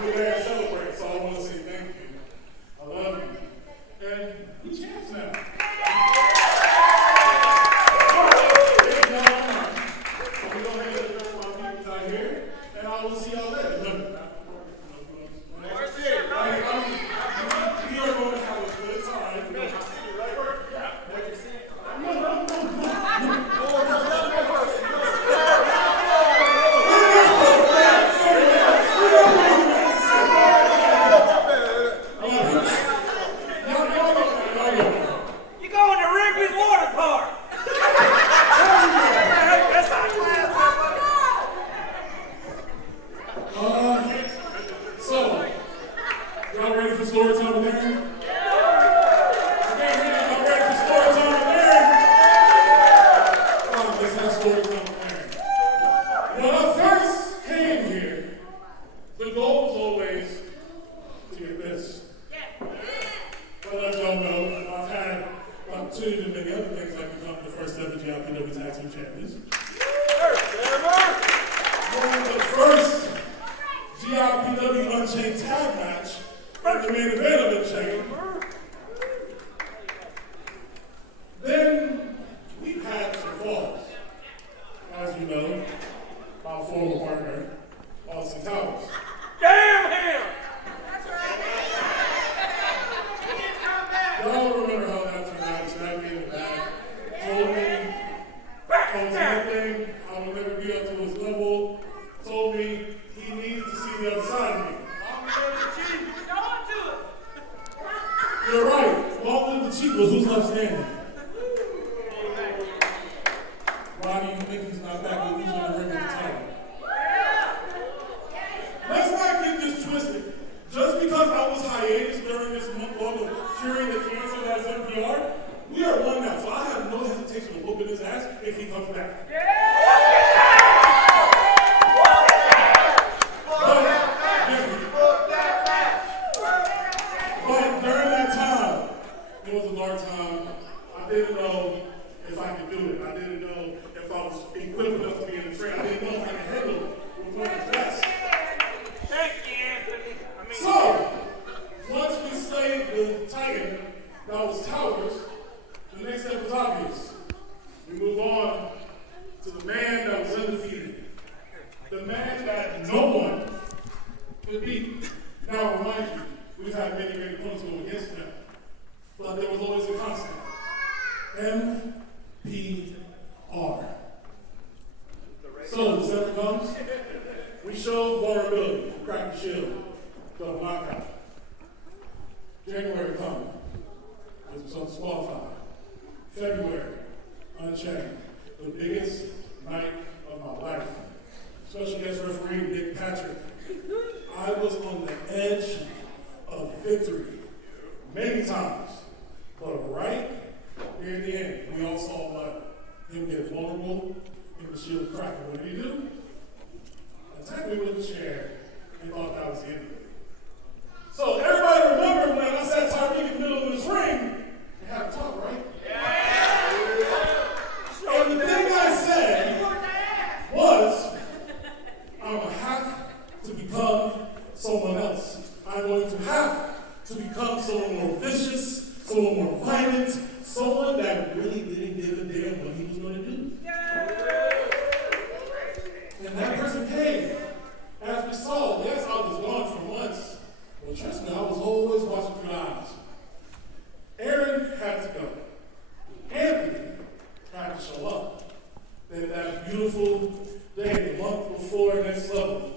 We're there to celebrate, so I want to say thank you. I love you. right here, and I will see y'all later. Remember, we are going to have a good time. You going to Wrigley's water park? That's our class. So, y'all ready for story time with Ehren? Y'all ready for story time with Ehren? Come on, let's have story time with Ehren. When I first came here, the goal was always to get this. But as y'all know, I've had the opportunity to many other things like become the first ever GIPW Tag Team Champions. Won the first GIPW Unchained Tag Match at the main event of Unchained. Then we've had some falls. As you know, my former partner, Austin Towers. Damn him! Y'all remember how that turned out? He stabbed me in the back, told me I was nothing, I would never be up to his level, told me he needed to see the other side of me. You're right, long live the Chief, but who's left standing? Why do you think he's not back with who's going to ring at the title? Let's not get this twisted. Just because I was hiatus during this month long of curing the cancer that is NPR, we are one now, so I have no hesitation of whooping his ass if he comes back. But during that time, it was a dark time. I didn't know if I could do it. I didn't know if I was equipped enough to be in the train. I didn't know if I could handle it with one of the best. Thank you, Anthony. So, once we slayed the Titan that was Towers, the next step was obvious. We move on to the man that was undefeated. The man that no one could beat. Now, remind you, we've had many great opponents go against him, but there was always a constant. MPR. So, December comes, we show vulnerability, crack the shield, double knockout. January comes, as we saw disqualified. February, Unchained, the biggest night of my life. Special guest referee Nick Patrick. I was on the edge of victory many times, but right near the end, we all saw him get vulnerable in the shield crack. And what did he do? Attacked me with a chair and thought that was the end of it. So everybody remember when I sat Tyreek in the middle of this ring and had a talk, right? And the thing I said was, I'm going to have to become someone else. I'm going to have to become someone more vicious, someone more violent, someone that really didn't give a damn what he was going to do. And that person came. As we saw, yes, I was gone for months, but trust me, I was always watching through the eyes. Ehren had to go. Anthony had to show up. Then that beautiful day, the month before next level,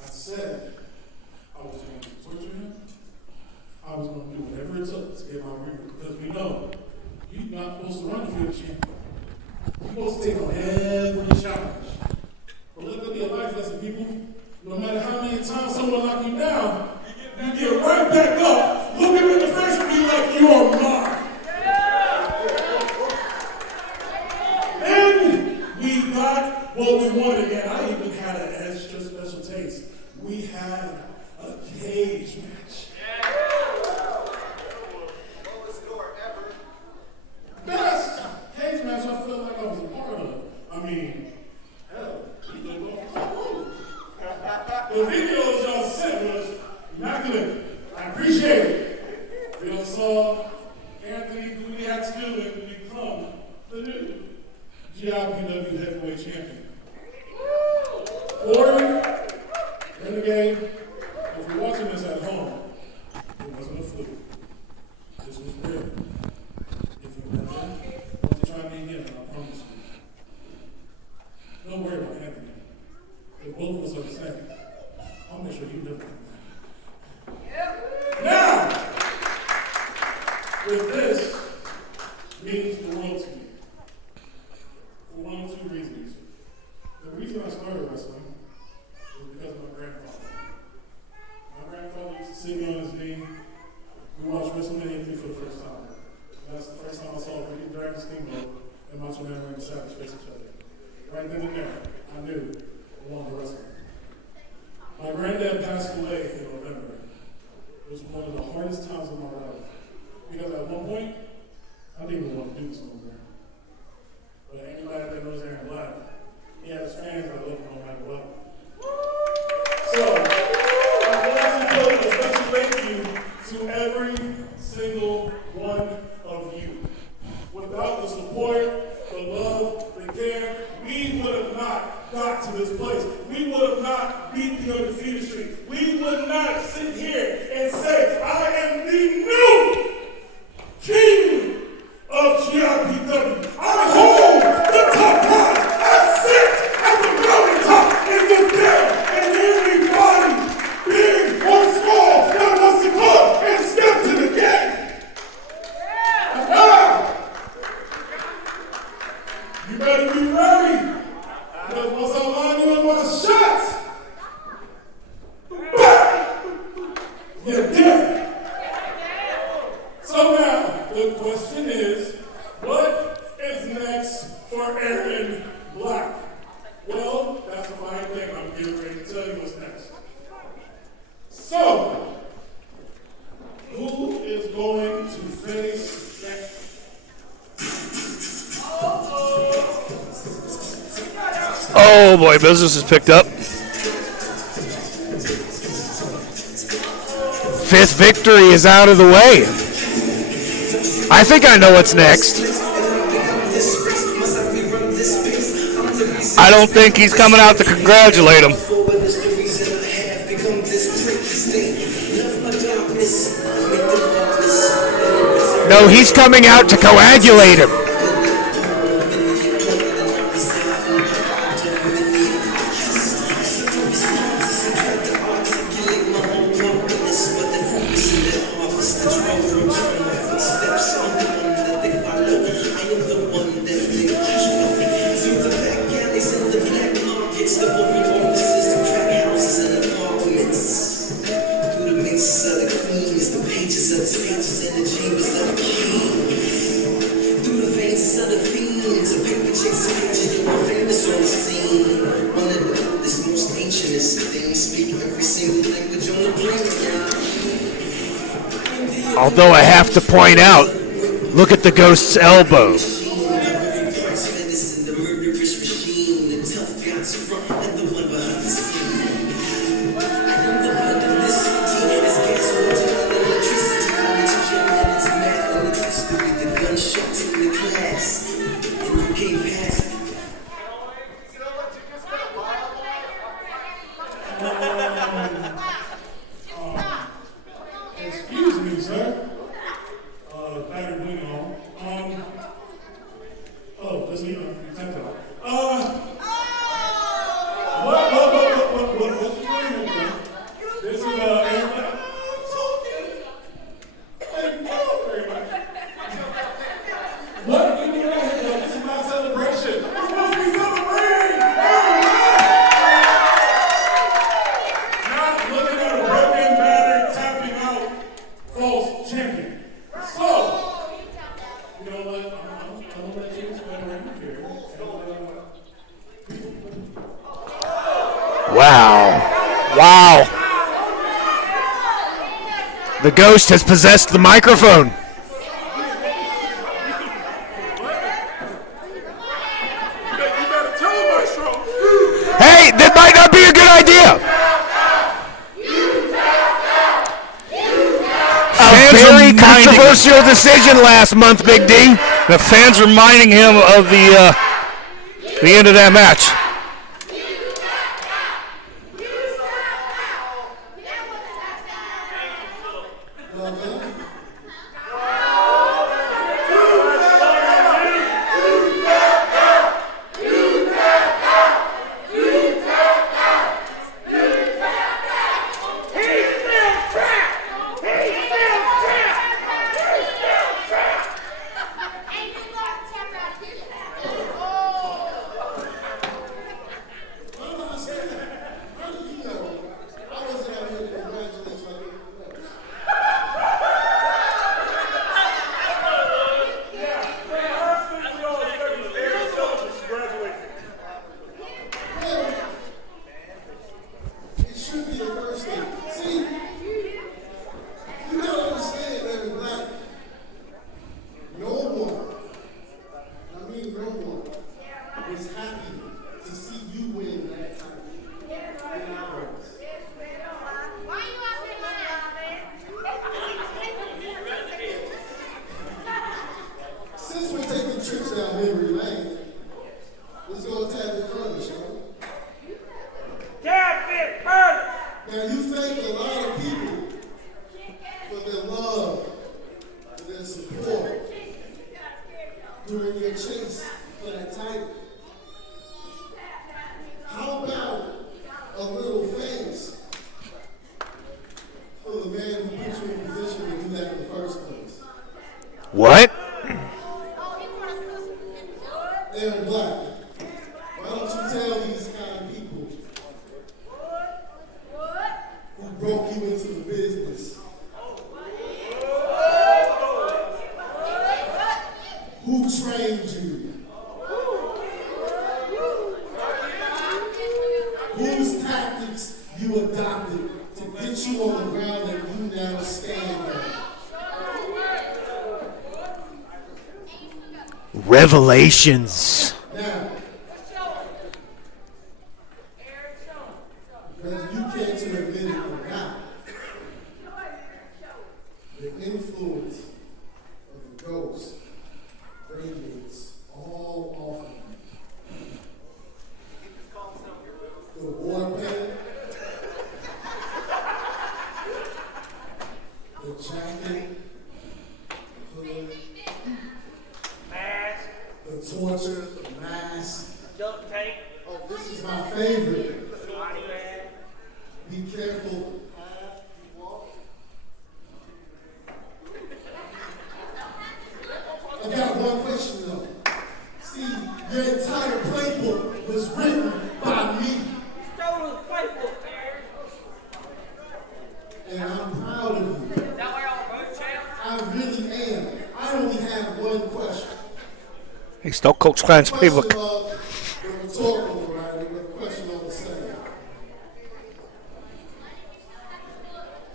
I said I was going to torture him. I was going to do whatever it took to get my ring, because we know you're not supposed to run if you're a champion. You're supposed to take on every challenge. But let there be a life lesson, people. No matter how many times someone knock you down, you get right back up, look him in the face and be like, you are mine. And we got what we wanted, and I even had an extra special taste. We had a cage match. Best cage match I felt like I was a part of. I mean, hell, we did go for some. The videos y'all sent was immaculate. I appreciate it. We all saw Anthony do what he had to do and become the new GIPW heavyweight champion. Corey, Renegade, if you're watching this at home, it wasn't a fluke. This was real. If you remember, want to try me again, I promise you. Don't worry about Anthony. If both of us are the same, I'll make sure he never comes back. Now, with this, means the world to me. For one of two reasons. The reason I started wrestling was because of my grandfather. My grandfather used to see me on his knee. We watched WrestleMania 3 for the first time. And that's the first time I saw Ricky Dragon Steamboat and Macho Man Randy Savage face each other. Right then and there, I knew I wanted to wrestle. My granddad passed away in November. It was one of the hardest times of my life. Because at one point, I didn't even want to do this no more. But anybody that knows Ehren Black, he has fans that love him no matter what. So, I want to put a special thank you to every single one of you. Without the support, the love, the care, we would have not got to this place. We would have not beat the undefeated streak. We would not sit here and say, I am the new king of GIPW. I hold the top prize. I sit at the mountaintop and look down, and everybody, big or small, that wants to come and step to the game. You better be ready, because once I line you up with a shot, you're dead. So now, the question is, what is next for Ehren Black? Well, that's a fine thing. I'm getting ready to tell you what's next. So, who is going to face next? Oh boy, business is picked up. Fifth victory is out of the way. I think I know what's next. I don't think he's coming out to congratulate him. No, he's coming out to coagulate him. Although I have to point out, look at the Ghost's elbow. Excuse me, sir. Battery blinking on. Oh, just leave it. What's the name? This is Ehren Black. Thank you very much. What are you doing out here? This is my celebration. We're supposed to be celebrating Ehren Black. Not looking at a broken, battered, tapping out false champion. So, you know what? I'm gonna let you explain right here. Wow. The Ghost has possessed the microphone. Hey, that might not be a good idea. A very controversial decision last month, Big D. The fans reminding him of the end of that match. Now you thank a lot of people for their love, for their support during your chase for that title. How about a little thanks for the man who put you in position to do that in the first place? What? Ehren Black, why don't you tell these kind of people who broke you into the business, who trained you, whose tactics you adopted to get you on the ground that you now stand on? Revelations. Now, whether you care to admit it or not, the influence of the ghost radiates all off of you. The war paint, the jacket, the hood, the torture, the mask. Oh, this is my favorite. Be careful how you walk. I got one question though. See, your entire playbook was written by me. And I'm proud of you. I really am. I only have one question. He stole Coach Klein's playbook. Question of the rhetorical variety, but a question on the same.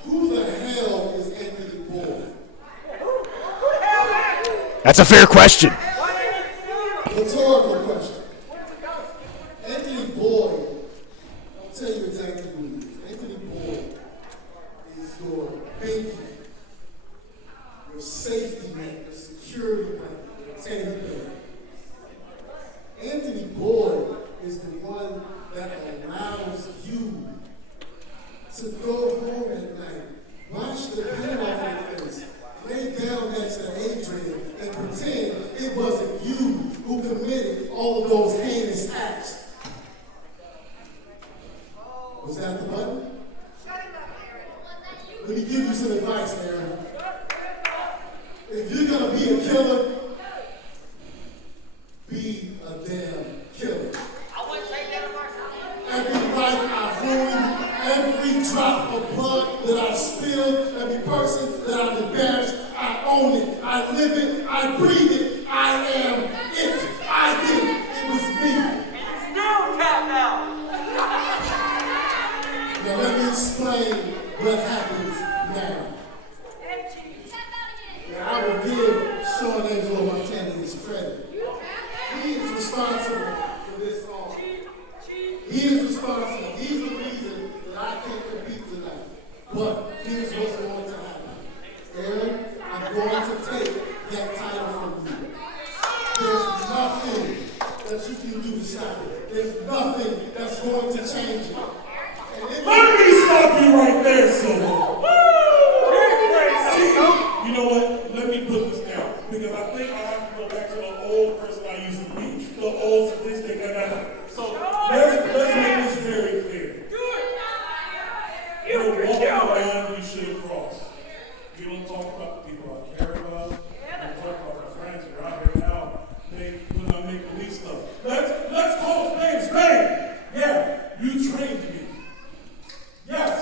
Who the hell is Anthony Boyd? That's a fair question. Rhetorical question. Anthony Boyd, I'll tell you exactly who he is. Anthony Boyd is your banking, your safety net, your security net, your teddy bear. Anthony Boyd is the one that allows you to go home at night, wash the paint off your face, lay down next to Adrian, and pretend it wasn't you who committed all of those heinous acts. Was that the button? Let me give you some advice, Ehren. If you're gonna be a killer, be a damn killer. Every life I've ruined, every drop of blood that I've spilled, every person that I've embarrassed, I own it, I live it, I breathe it, I am it. I did it. It was me. Now let me explain what happens now. Now I will give Sean Angelo Montana his credit. He is responsible for this all. He is responsible. He's the reason that I can't compete tonight. But here's what's going to happen. Ehren, I'm going to take that title from you. There's nothing that you can do to stop it. There's nothing that's going to change it. Let me stop you right there, Silva. You know what? Let me put this down. Because I think I have to go back to the old person I used to be. The old sadistic and so let's make this very clear. You're walking a line you shouldn't cross. You don't talk about the people I care about. You don't talk about my friends who are out here now. They put on make-believe stuff. Let's call spade spade. Yeah, you trained me. Yes,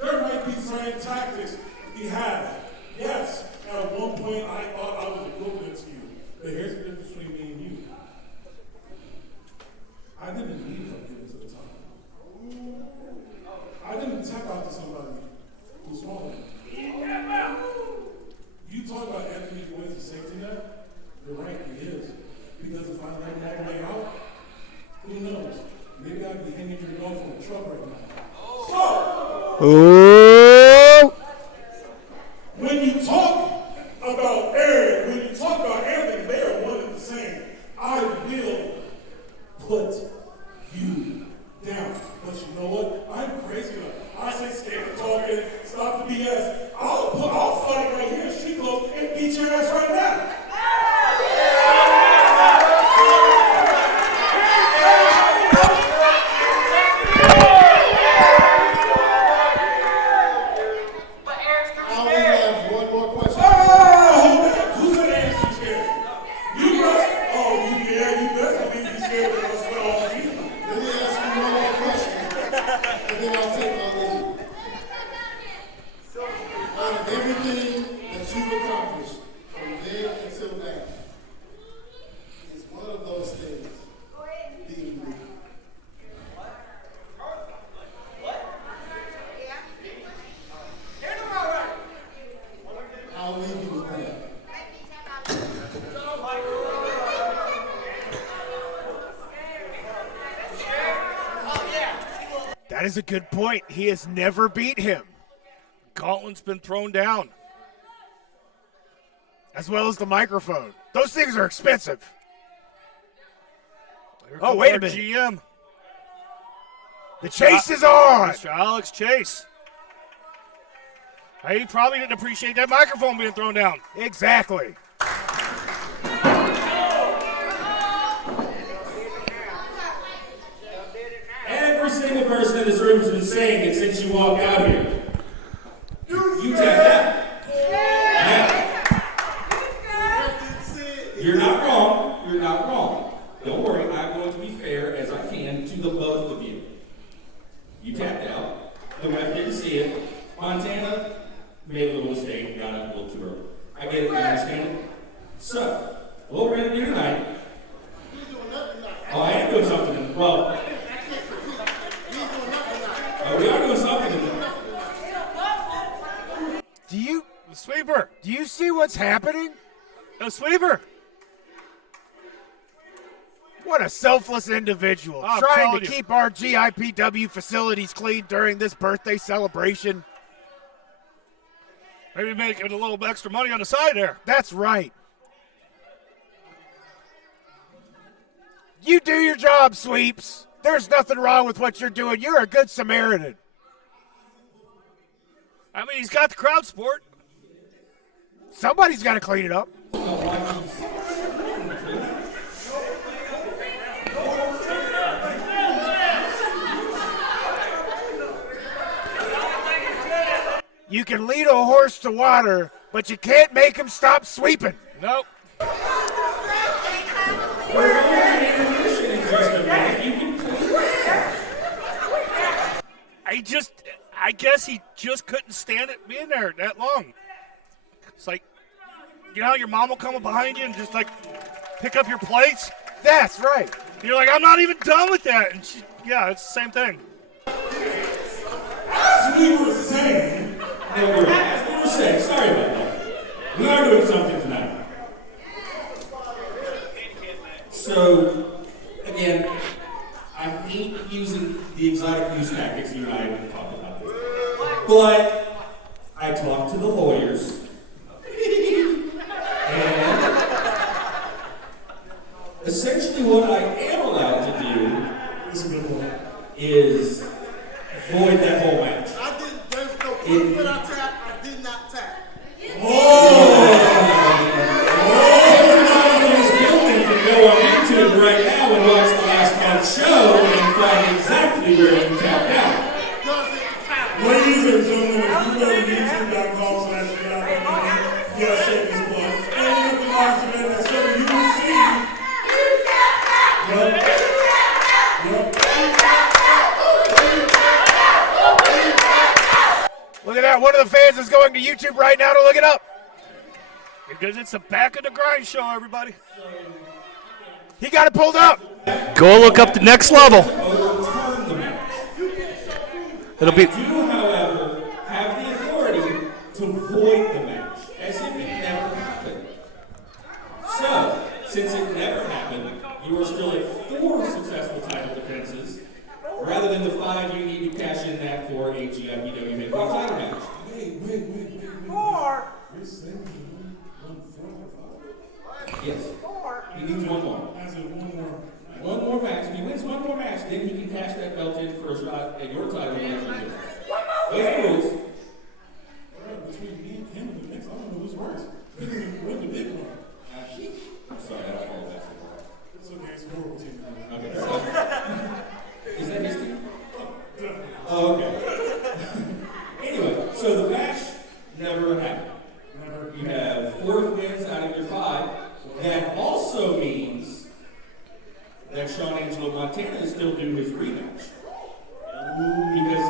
there might be certain tactics we have. Yes, at one point I thought I was equivalent to you. But here's the difference between me and you. I didn't need forgiveness at the time. I didn't tap out to somebody who's smaller than me. You talk about Anthony Boyd's a safety net? You're right, he is. Because if I let him all the way out, who knows? Maybe I'd be hanging your dog from a truck right now. Oh! When you talk about Ehren, when you talk about Anthony, they are one and the same. I will put you down. But you know what? I'm crazy enough. I say and then I'll take my leave. Out of everything that you've accomplished from then until now, is one of those things being me. I'll leave you with that. That is a good point. He has never beat him, Gauntlet's been thrown down. as well as the microphone. Those things are expensive. Here Oh, comes wait a our minute. GM, The chase is on. Mr. Alex Chase. He probably didn't appreciate that microphone being thrown down. Exactly. Every single person in this room has been saying it since you walked out here. You tapped out. Now, you're not wrong. You're not wrong. Don't worry. I'm going to be fair as I can to the both of you. You tapped out. The ref didn't see it. Montana made a little mistake and got up a little too early. I get it. I understand it. So, what we're going to do tonight. Oh, I am doing something. Well, we are doing something. The sweeper. Do you see what's happening? The sweeper. What a selfless individual. I'm Trying telling to you. keep our GIPW facilities clean during this birthday celebration. Maybe making a little extra money on the side there. That's right. You do your job, Sweeps. There's nothing wrong with what you're doing. You're a good Samaritan. I mean, he's got the crowd support. Somebody's got to clean it up. You can lead a horse to water, but you can't make him stop sweeping. Nope. I guess he just couldn't stand it being there that long. It's like, you know how your mom will come up behind you and just like pick up your plates? That's right. You're like, I'm not even done with that. And she, yeah, it's the same thing. As we were saying, sorry about that. We are doing something tonight. So, again, I hate using the exotic use tactics. You and I have talked about this. But I talked to the lawyers. And essentially what I am allowed to do is void that whole match. There's no proof that I tapped. I did not tap. Everybody in this building can go on YouTube right now and watch the last month's show and find exactly where you tapped out. Ladies and gentlemen, if you go to youtube.com/GIPW, you'll shake this blood. And look at the last event that's so you will see. Look at that. One of the fans is going to YouTube right now to look it up. Because it's the back of the grind show, everybody. He got it pulled up. Go look up the next level. Overturn the match. It'll be. I do, however, have the authority to void the match, as if it never happened. So, since it never happened, you are still at 4 successful title defenses, rather than the 5 you need to cash in that for a GIPW heavyweight title match. Wait. 4? You're saying you want 4 or 5? Yes. He needs 1 more. I said 1 more. 1 more match. If he wins 1 more match, then he can cash that belt in for a shot at your title match. Those are the rules. Between me and him and the next, I don't know who's worse. We're the big one. I'm sorry, I apologize. It's okay, it's a horrible team. Okay, so, is that his team? Oh, okay. Anyway, so the match never happened. You have 4 wins out of your 5. That also means that Sean Angelo Montana is still due his rematch. Because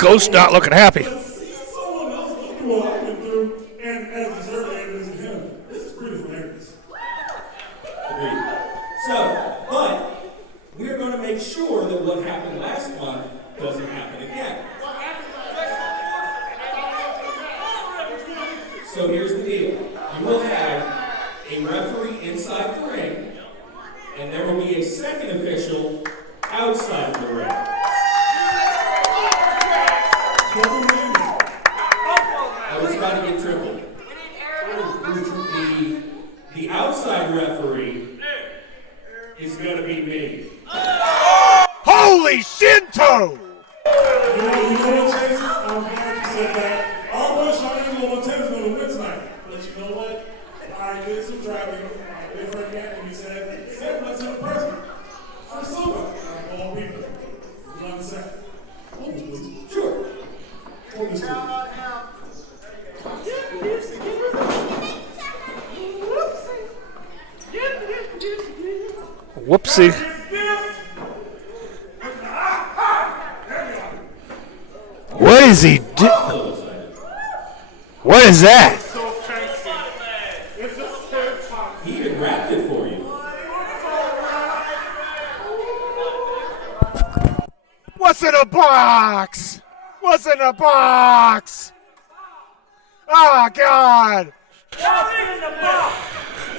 Ghost not looking happy. Someone else go through what I went through, and as deserving as him. This is pretty hilarious. Agreed. So, but we're going to make sure that what happened last month doesn't happen again. So here's the deal. You will have a referee inside the ring, and there will be a second official outside the ring. Oh, it's about to get triple. The outside referee is going to be me. Holy Shinto! You know what, Chase? I'm glad you said that. Our boy Sean Angelo Montana's going to win tonight. But you know what? I did some driving. My good friend Anthony said, send us to the president for Silva. Of all people. You understand? Hold this, please. Sure. Hold this, please. Whoopsie. What is he doing? What is that? He even wrapped it for you. What's in a box? What's in a box? Oh, God.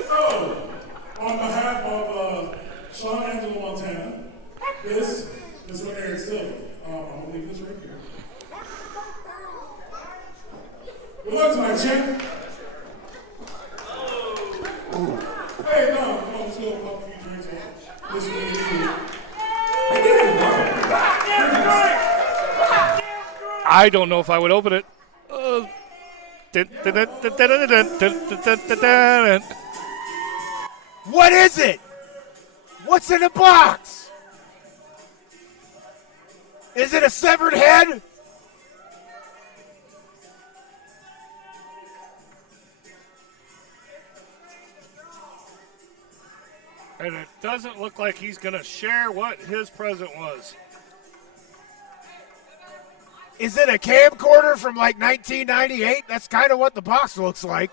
So, on behalf of Sean Angelo Montana, this is for Ehren Silva. I'm going to leave this right here. Good luck tonight, champ. Hey, no, let's go pop a few drinks on. This is what we do. I don't know if I would open it. What is it? What's in the box? Is it a severed head? And it doesn't look like he's going to share what his present was. Is it a camcorder from like 1998? That's kind of what the box looks like.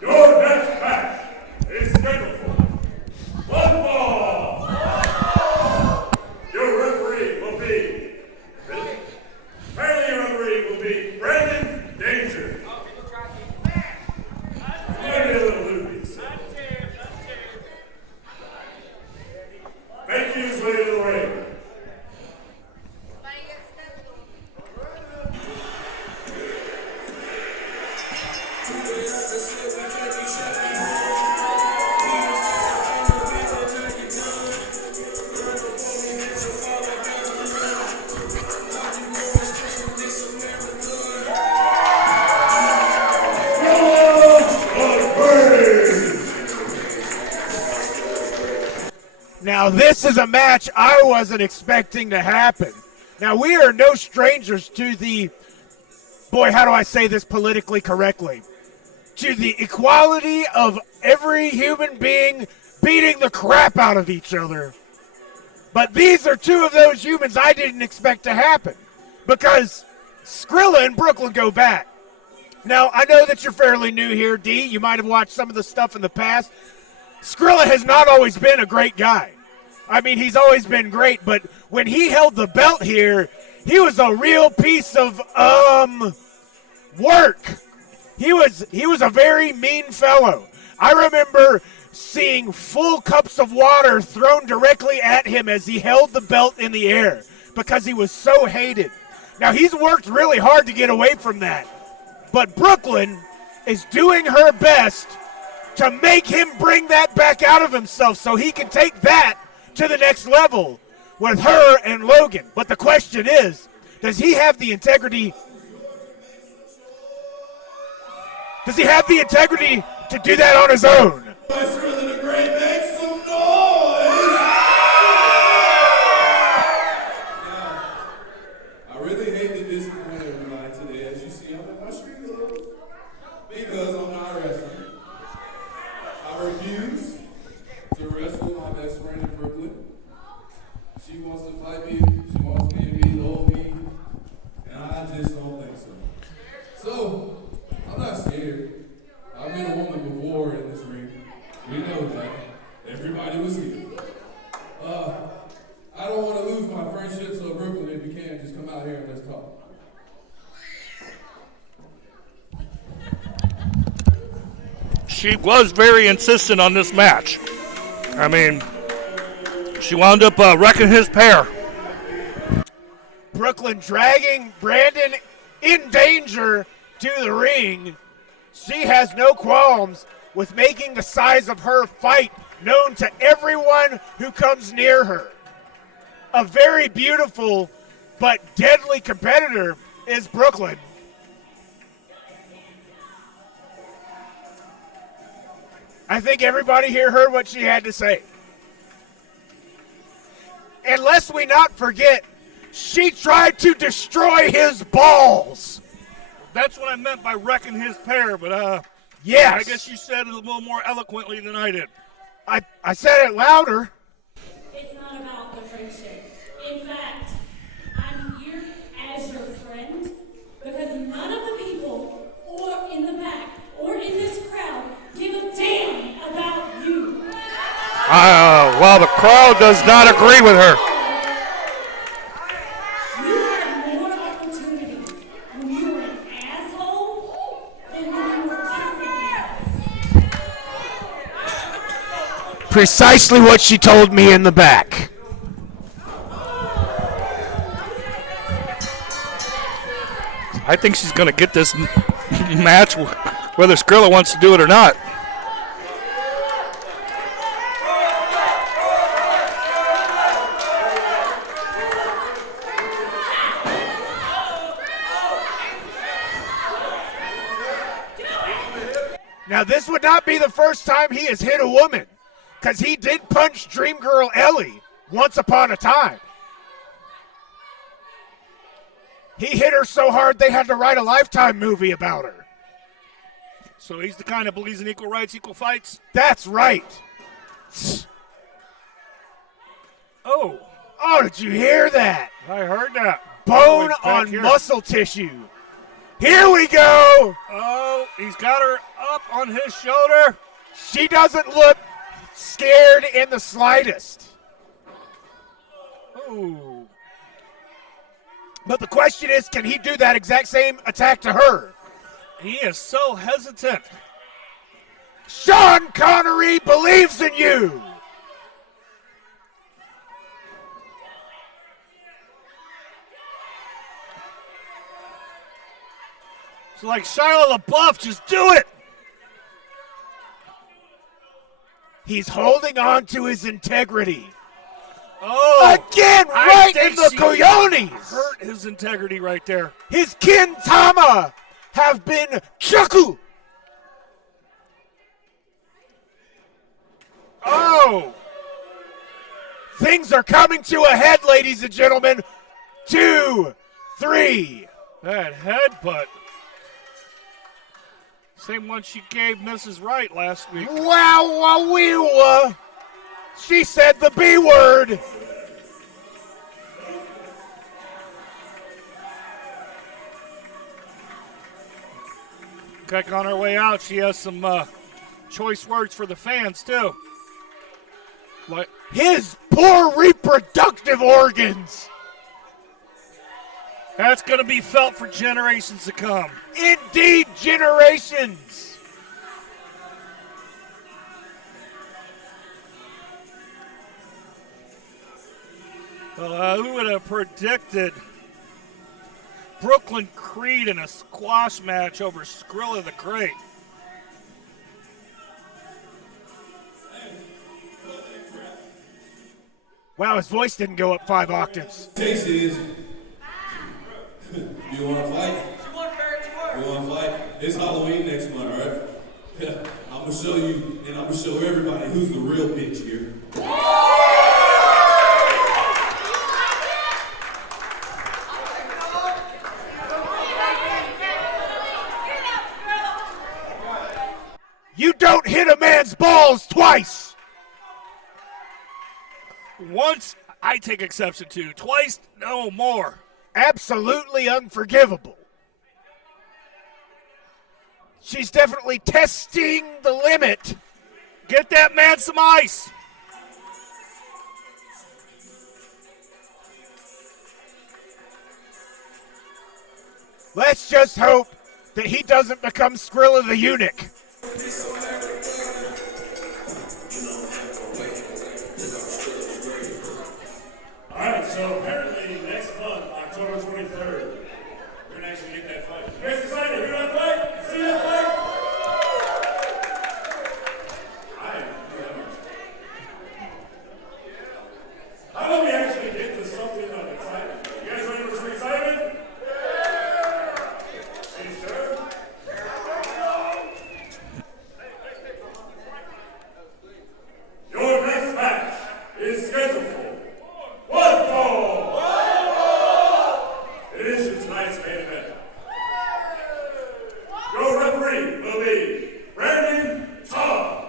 Your next match is scheduled for one fall. Your referee will be, apparently your referee will be Brandon Danger. Maybe a little loopy. So. Make his way to the ring. Now, this is a match I wasn't expecting to happen. Now, we are no strangers to the, boy, how do I say this politically correctly? To the equality of every human being beating the crap out of each other. But these are two of those humans I didn't expect to happen because Skrilla and Brooklyn go back. Now, I know that you're fairly new here, D. You might have watched some of the stuff in the past. Skrilla has not always been a great guy. I mean, he's always been great, but when he held the belt here, he was a real piece of, work. He was a very mean fellow. I remember seeing full cups of water thrown directly at him as he held the belt in the air because he was so hated. Now, he's worked really hard to get away from that, but Brooklyn is doing her best to make him bring that back out of himself so he can take that to the next level with her and Logan. But the question is, does he have the integrity? Does he have the integrity to do that on his own? Skrilla The Great, make some noise! I really hate to disappoint everybody today. As you see, I'm in my street clothes because I'm not wrestling. I refuse to wrestle my best friend in Brooklyn. She wants to fight me. She wants me to be the old me, and I just don't think so. So, I'm not scared. I've been a woman before in this ring. We know that. Everybody was here. I don't want to lose my friendship, so Brooklyn, if you can, just come out here and let's talk. She was very insistent on this match. I mean, she wound up wrecking his pair. Brooklyn dragging Brandon in danger to the ring. She has no qualms with making the size of her fight known to everyone who comes near her. A very beautiful but deadly competitor is Brooklyn. I think everybody here heard what she had to say. And lest we not forget, she tried to destroy his balls. That's what I meant by wrecking his pair, but yes. I guess you said it a little more eloquently than I did. I said it louder. It's not about the friendship. In fact, I'm here as your friend because none of the people or in the back or in this crowd give a damn about you. Well, the crowd does not agree with her. You had more opportunities when you were an asshole than when you were kissing ass. Precisely what she told me in the back. I think she's going to get this match whether Skrilla wants to do it or not. Now, this would not be the first time he has hit a woman, because he did punch Dream Girl Ellie once upon a time. He hit her so hard they had to write a Lifetime movie about her. So he's the kind that believes in equal rights, equal fights? That's right. Oh, did you hear that? I heard that. Bone Back on here. muscle tissue. Here we go. Oh, he's got her up on his shoulder. She doesn't look scared in the slightest. Ooh. But the question is, can he do that exact same attack to her? He is so hesitant. Sean Connery believes in you. It's like Shia LaBeouf, just do it. He's holding on to his integrity. Oh, Again, I right think in the she coyotes. hurt his integrity right there. His kintama have been chuku. Oh, Things are coming to a head, ladies and gentlemen. 2, 3. that headbutt. Same one she gave Mrs. Wright last week. Wow. She said the B word. Back on her way out, she has some choice words for the fans, too. Like, His poor reproductive organs. That's going to be felt for generations to come. Indeed, generations. Who would have predicted Brooklyn Creed in a squash match over Skrilla the Great? Wow, his voice didn't go up 5 octaves. Takes is, you want to fight? You want to fight? It's Halloween next month, all right? I'm going to show you, and I'm going to show everybody who's the real bitch here. You don't hit a man's balls twice. Once, I take exception to. Twice, no more. Absolutely unforgivable. She's definitely testing the limit. Get that man some ice. Let's just hope that he doesn't become Skrilla the eunuch. All right, so apparently next month, October 23rd, we're gonna actually get that fight. You guys excited to hear that fight? See that fight? I am. How about we actually get to something of excitement? You guys ready for some excitement? Yeah! Are you sure? Your next match is scheduled for one fall! It is tonight's main event. Your referee will be Brandon Tom.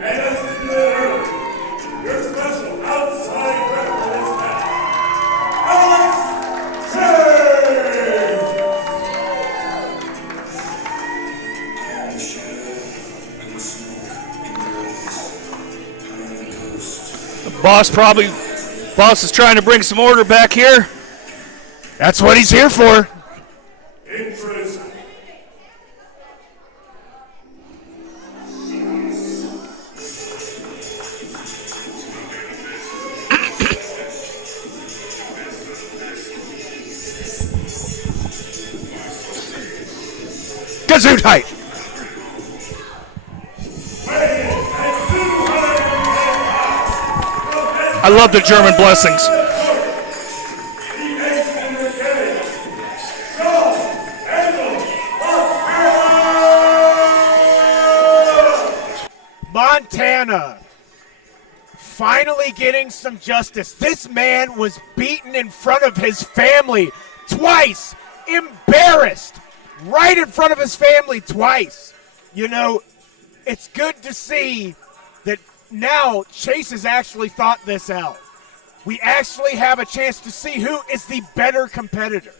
And as we did earlier, your special outside ref for this match, Alex Boss is trying to bring some order back here. That's what he's here for. Introducing Gesundheit. I love the German blessings. Montana finally getting some justice. This man was beaten in front of his family twice, embarrassed right in front of his family twice. You know, it's good to see that now Chase has actually thought this out. We actually have a chance to see who is the better competitor.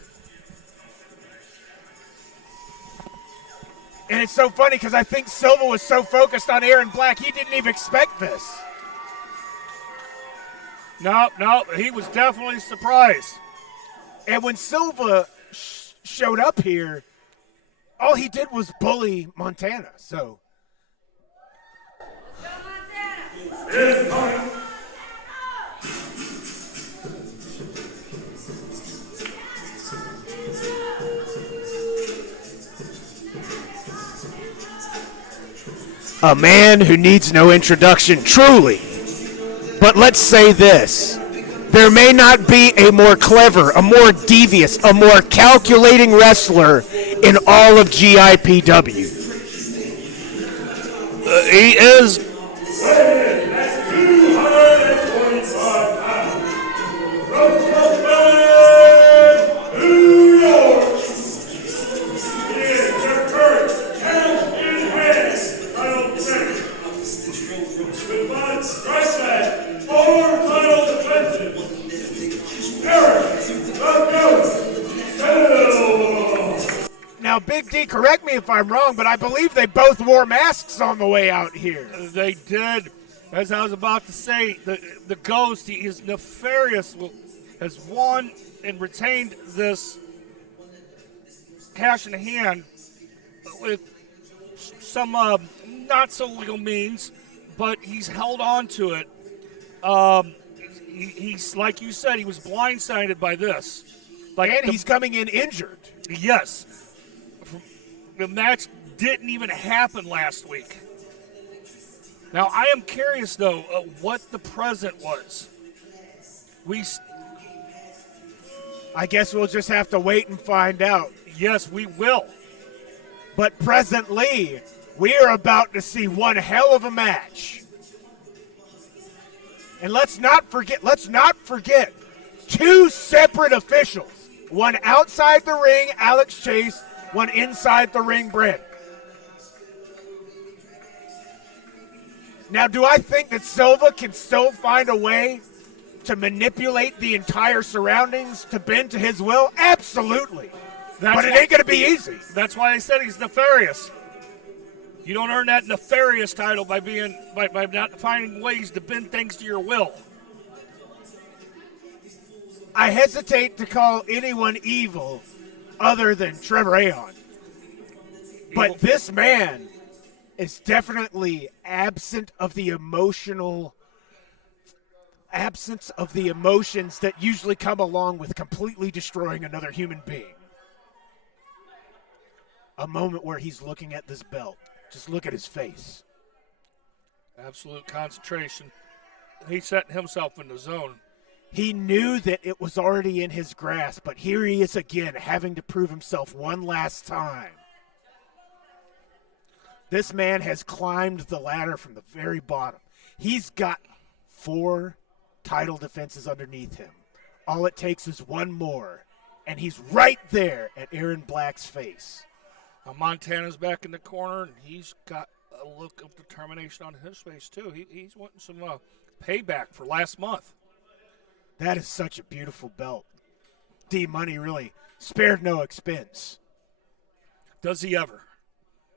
And it's so funny because I think Silva was so focused on Ehren Black, he didn't even expect this. No, he was definitely surprised. And when Silva showed up here, all he did was bully Montana. So, his opponent. a man who needs no introduction, truly. But let's say this. There may not be a more clever, a more devious, a more calculating wrestler in all of GIPW. He is. That's 225 pounds. From New York. He is your current cash in hand title defender. With 5 strikes. correct me if I'm wrong, but I believe they both wore masks on the way out here. They did. As I was about to say, the Ghost, he is nefarious, has won and retained this cash in hand with some not so legal means, but he's held on to it. He's like you said, he was blindsided by this. And he's coming in injured. Yes. The match didn't even happen last week. Now, I am curious, though, what the present was. I guess we'll just have to wait and find out. Yes, we will. But presently, we are about to see one hell of a match. And let's not forget, two separate officials. One outside the ring, Alex Chase, one inside the ring, Brent. Now, do I think that Silva can still find a way to manipulate the entire surroundings to bend to his will? Absolutely. But it ain't going to be easy. That's why I said he's nefarious. You don't earn that nefarious title by not finding ways to bend things to your will. I hesitate to call anyone evil other than Trevor Aon. But this man is definitely absence of the emotions that usually come along with completely destroying another human being. A moment where he's looking at this belt. Just look at his face. Absolute concentration. He's setting himself in the zone. He knew that it was already in his grasp, but here he is again, having to prove himself one last time. This man has climbed the ladder from the very bottom. He's got 4 title defenses underneath him. All it takes is one more, and he's right there at Ehren Black's face. Montana's back in the corner, and he's got a look of determination on his face, too. He's wanting some payback for last month. That is such a beautiful belt. D-Money really spared no expense. Does he ever?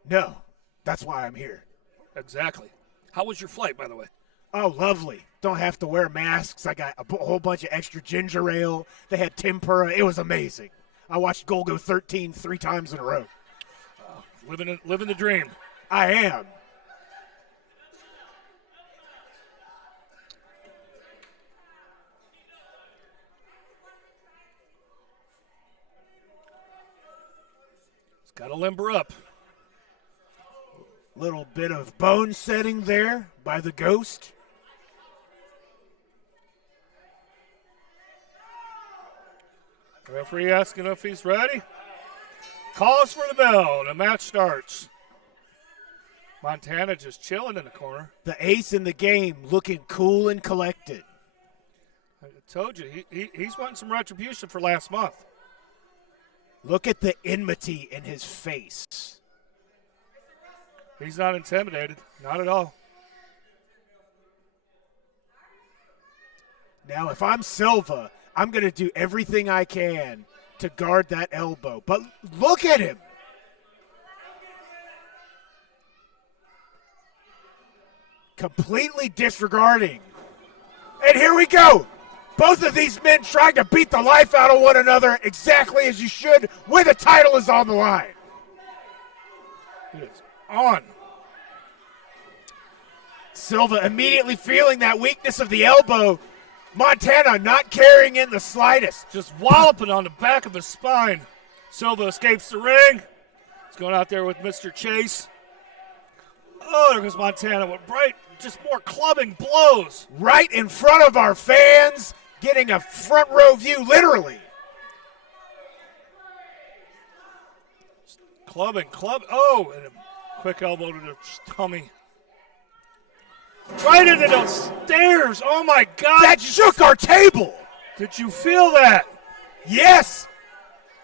No. That's why I'm here. Exactly. How was your flight, by the way? Oh, lovely. Don't have to wear masks. I got a whole bunch of extra ginger ale. They had tempura. It was amazing. I watched Golgo 13 3 times in a row. Living the dream. I am. It's got to limber up. Little bit of bone setting there by the Ghost. Referee asking if he's ready. Calls for the bell. The match starts. Montana just chilling in the corner. The ace in the game looking cool and collected. I told you, he's wanting some retribution for last month. Look at the enmity in his face. He's not intimidated. Not at all. Now, if I'm Silva, I'm going to do everything I can to guard that elbow. But look at him. Completely disregarding. And here we go. Both of these men trying to beat the life out of one another exactly as you should when the title is on the line. It is on. Silva immediately feeling that weakness of the elbow. Montana not caring in the slightest. Just walloping on the back of his spine. Silva escapes the ring. He's going out there with Mr. Chase. Oh, there goes Montana with just more clubbing blows. Right in front of our fans, getting a front row view, literally. Clubbing. Oh, and a quick elbow to the tummy. Right into those stairs. Oh, my God. That shook our table. Did you feel that? Yes.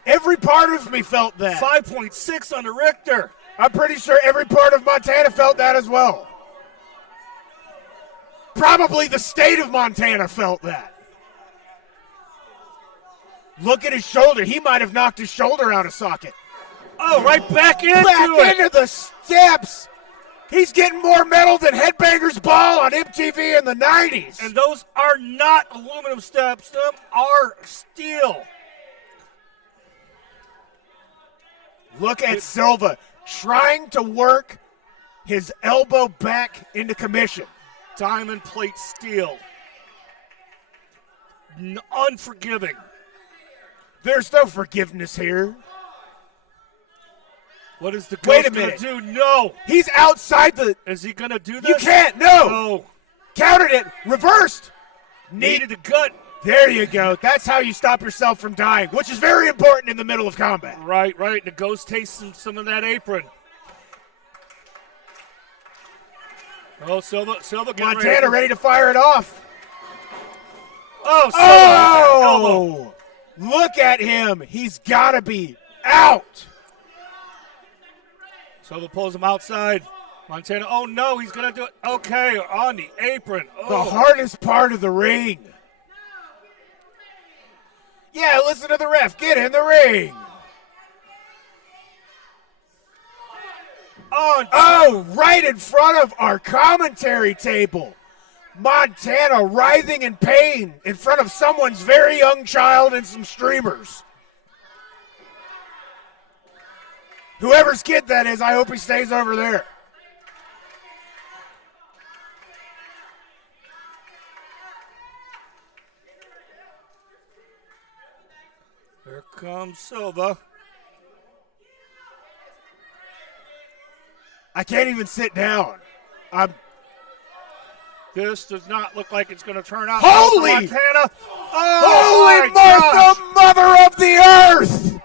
Every part of me felt that. 5.6 on the Richter. I'm pretty sure every part of Montana felt that as well. Probably the state of Montana felt that. Look at his shoulder. He might have knocked his shoulder out of socket. Oh, right back into Back into the steps. He's getting more metal than Headbangers Ball on MTV in the 90s. And those are not aluminum steps. Them are steel. Look at Silva trying to work his elbow back into commission. Diamond plate steel. Unforgiving. There's no forgiveness here. What is the Wait a ghost going minute. to do? No. He's outside the... Is he going to do this? You can't. No. No. Countered it. Reversed. Needed the gut. There you go. That's how you stop yourself from dying, which is very important in the middle of combat. Right. The ghost tastes some of that apron. Oh, Silva Montana ready to fire it off. Oh, Silva. Oh! Look at him. He's got to be out. Silva pulls him outside. Montana, oh no, he's going to do it. Okay, on the apron. Oh. The hardest part of the ring. Yeah, listen to the ref. Get in the ring. Oh, right in front of our commentary table. Montana writhing in pain in front of someone's very young child and some streamers. Whoever's kid that is, I hope he stays over there. Here comes Silva. I can't even sit down. This does not look like it's going to turn out. Holy! Montana. Holy Oh, Martha, mother of the earth!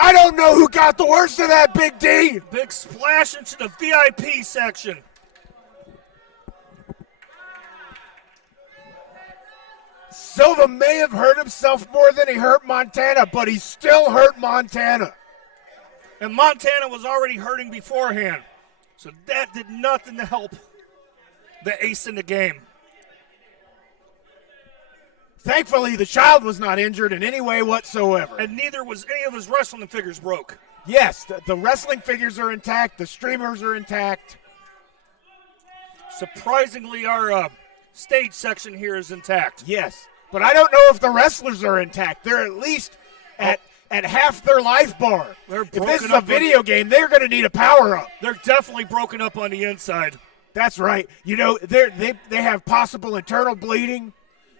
I don't know who got the worst of that, Big D. Big splash into the VIP section. Silva may have hurt himself more than he hurt Montana, but he still hurt Montana. And Montana was already hurting beforehand. So that did nothing to help the ace in the game. Thankfully, the child was not injured in any way whatsoever. And neither was any of his wrestling figures broke. Yes, the wrestling figures are intact. The streamers are intact. Surprisingly, our stage section here is intact. Yes, but I don't know if the wrestlers are intact. They're at least at half their life bar. If this is a video game, they're going to need a power-up. They're definitely broken up on the inside. That's right. You know, they have possible internal bleeding.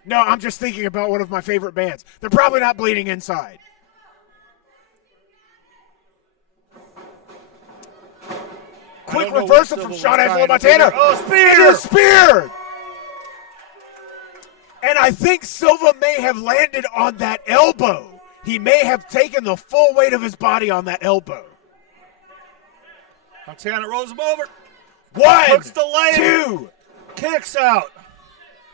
No, I'm just thinking about one of my favorite bands. They're probably not bleeding inside. Quick reversal from Sean Angelo Montana. Oh, spear! Into a spear! And I think Silva may have landed on that elbow. He may have taken the full weight of his body on that elbow. Montana rolls him over. One, Hooks the leg. two. Kicks out.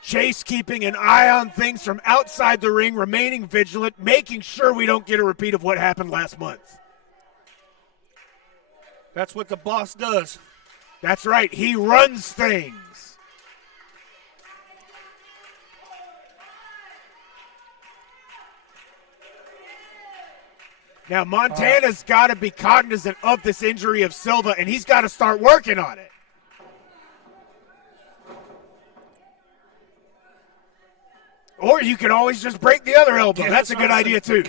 Chase keeping an eye on things from outside the ring, remaining vigilant, making sure we don't get a repeat of what happened last month. That's what the boss does. That's right. He runs things. Now, Montana's got to be cognizant of this injury of Silva, and he's got to start working on it. Or you can always just break the other elbow. Yeah, that's a good idea, too.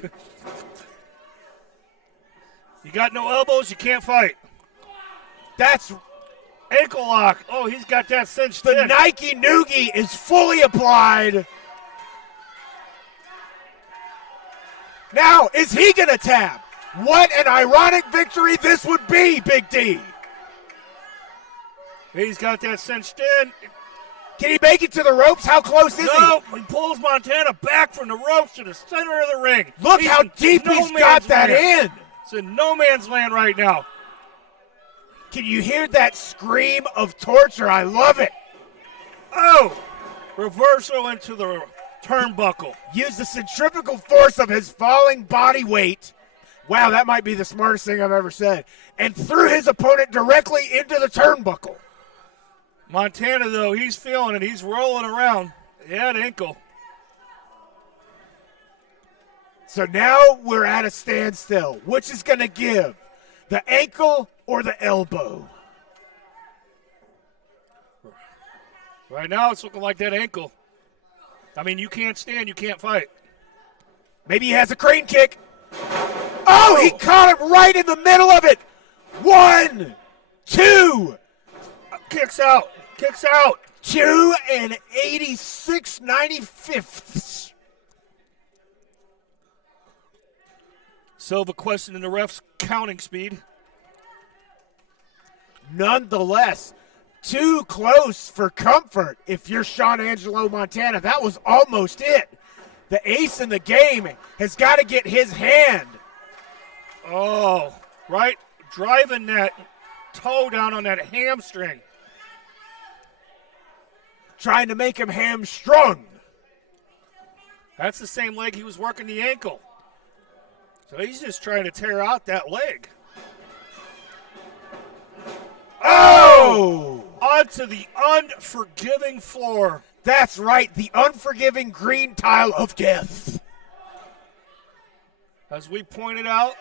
You got no elbows, you can't fight. That's ankle lock. Oh, he's got that cinched the in. Nike Noogie is fully applied. Now, is he going to tap? What an ironic victory this would be, Big D. He's got that cinched in. Can he make it to the ropes? How close is No, he pulls Montana back from the ropes to the center of the ring. Look how deep he's got that in. It's in no man's land right now. Can you hear that scream of torture? I love it. Oh, reversal into the turnbuckle. Use the centrifugal force of his falling body weight. Wow, that might be the smartest thing I've ever said. And threw his opponent directly into the turnbuckle. Montana, though, he's feeling it. He's rolling around. Yeah, an ankle. So now we're at a standstill. Which is going to give? The ankle or the elbow? Right now it's looking like that ankle. I mean, you can't stand, you can't fight. Maybe he has a crane kick. Oh, he caught him right in the middle of it. 1, 2. Kicks out. 2 and 86/95. Silva questioning the ref's counting speed. Nonetheless, too close for comfort if you're Sean Angelo Montana. That was almost it. The ace in the game has got to get his hand. Oh, right. Driving that toe down on that hamstring. Trying to make him hamstrung. That's the same leg he was working the ankle. So he's just trying to tear out that leg. Oh! Onto the unforgiving floor. That's right, the unforgiving green tile of death. As we pointed out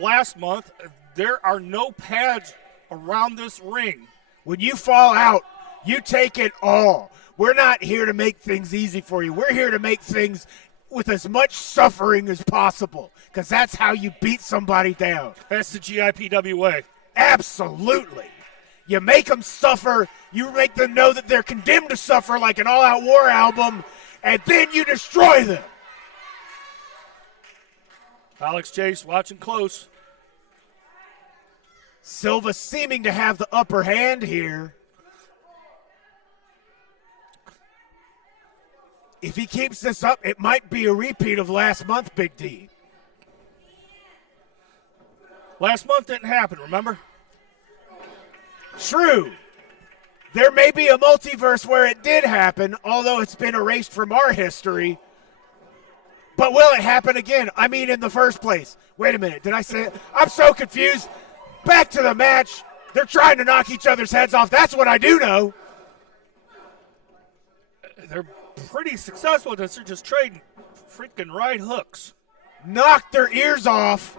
last month, there are no pads around this ring. When you fall out, you take it all. We're not here to make things easy for you. We're here to make things with as much suffering as possible, because that's how you beat somebody down. That's the GIPW way. Absolutely. You make them suffer. You make them know that they're condemned to suffer like an All Out War album, and then you destroy them. Alex Chase watching close. Silva seeming to have the upper hand here. If he keeps this up, it might be a repeat of last month, Big D. Last month didn't happen, remember? True. There may be a multiverse where it did happen, although it's been erased from our history. But will it happen again? I mean, in the first place. Wait a minute, did I say it? I'm so confused. Back to the match. They're trying to knock each other's heads off. That's what I do know. They're pretty successful at this. They're just trading freaking right hooks. Knock their ears off.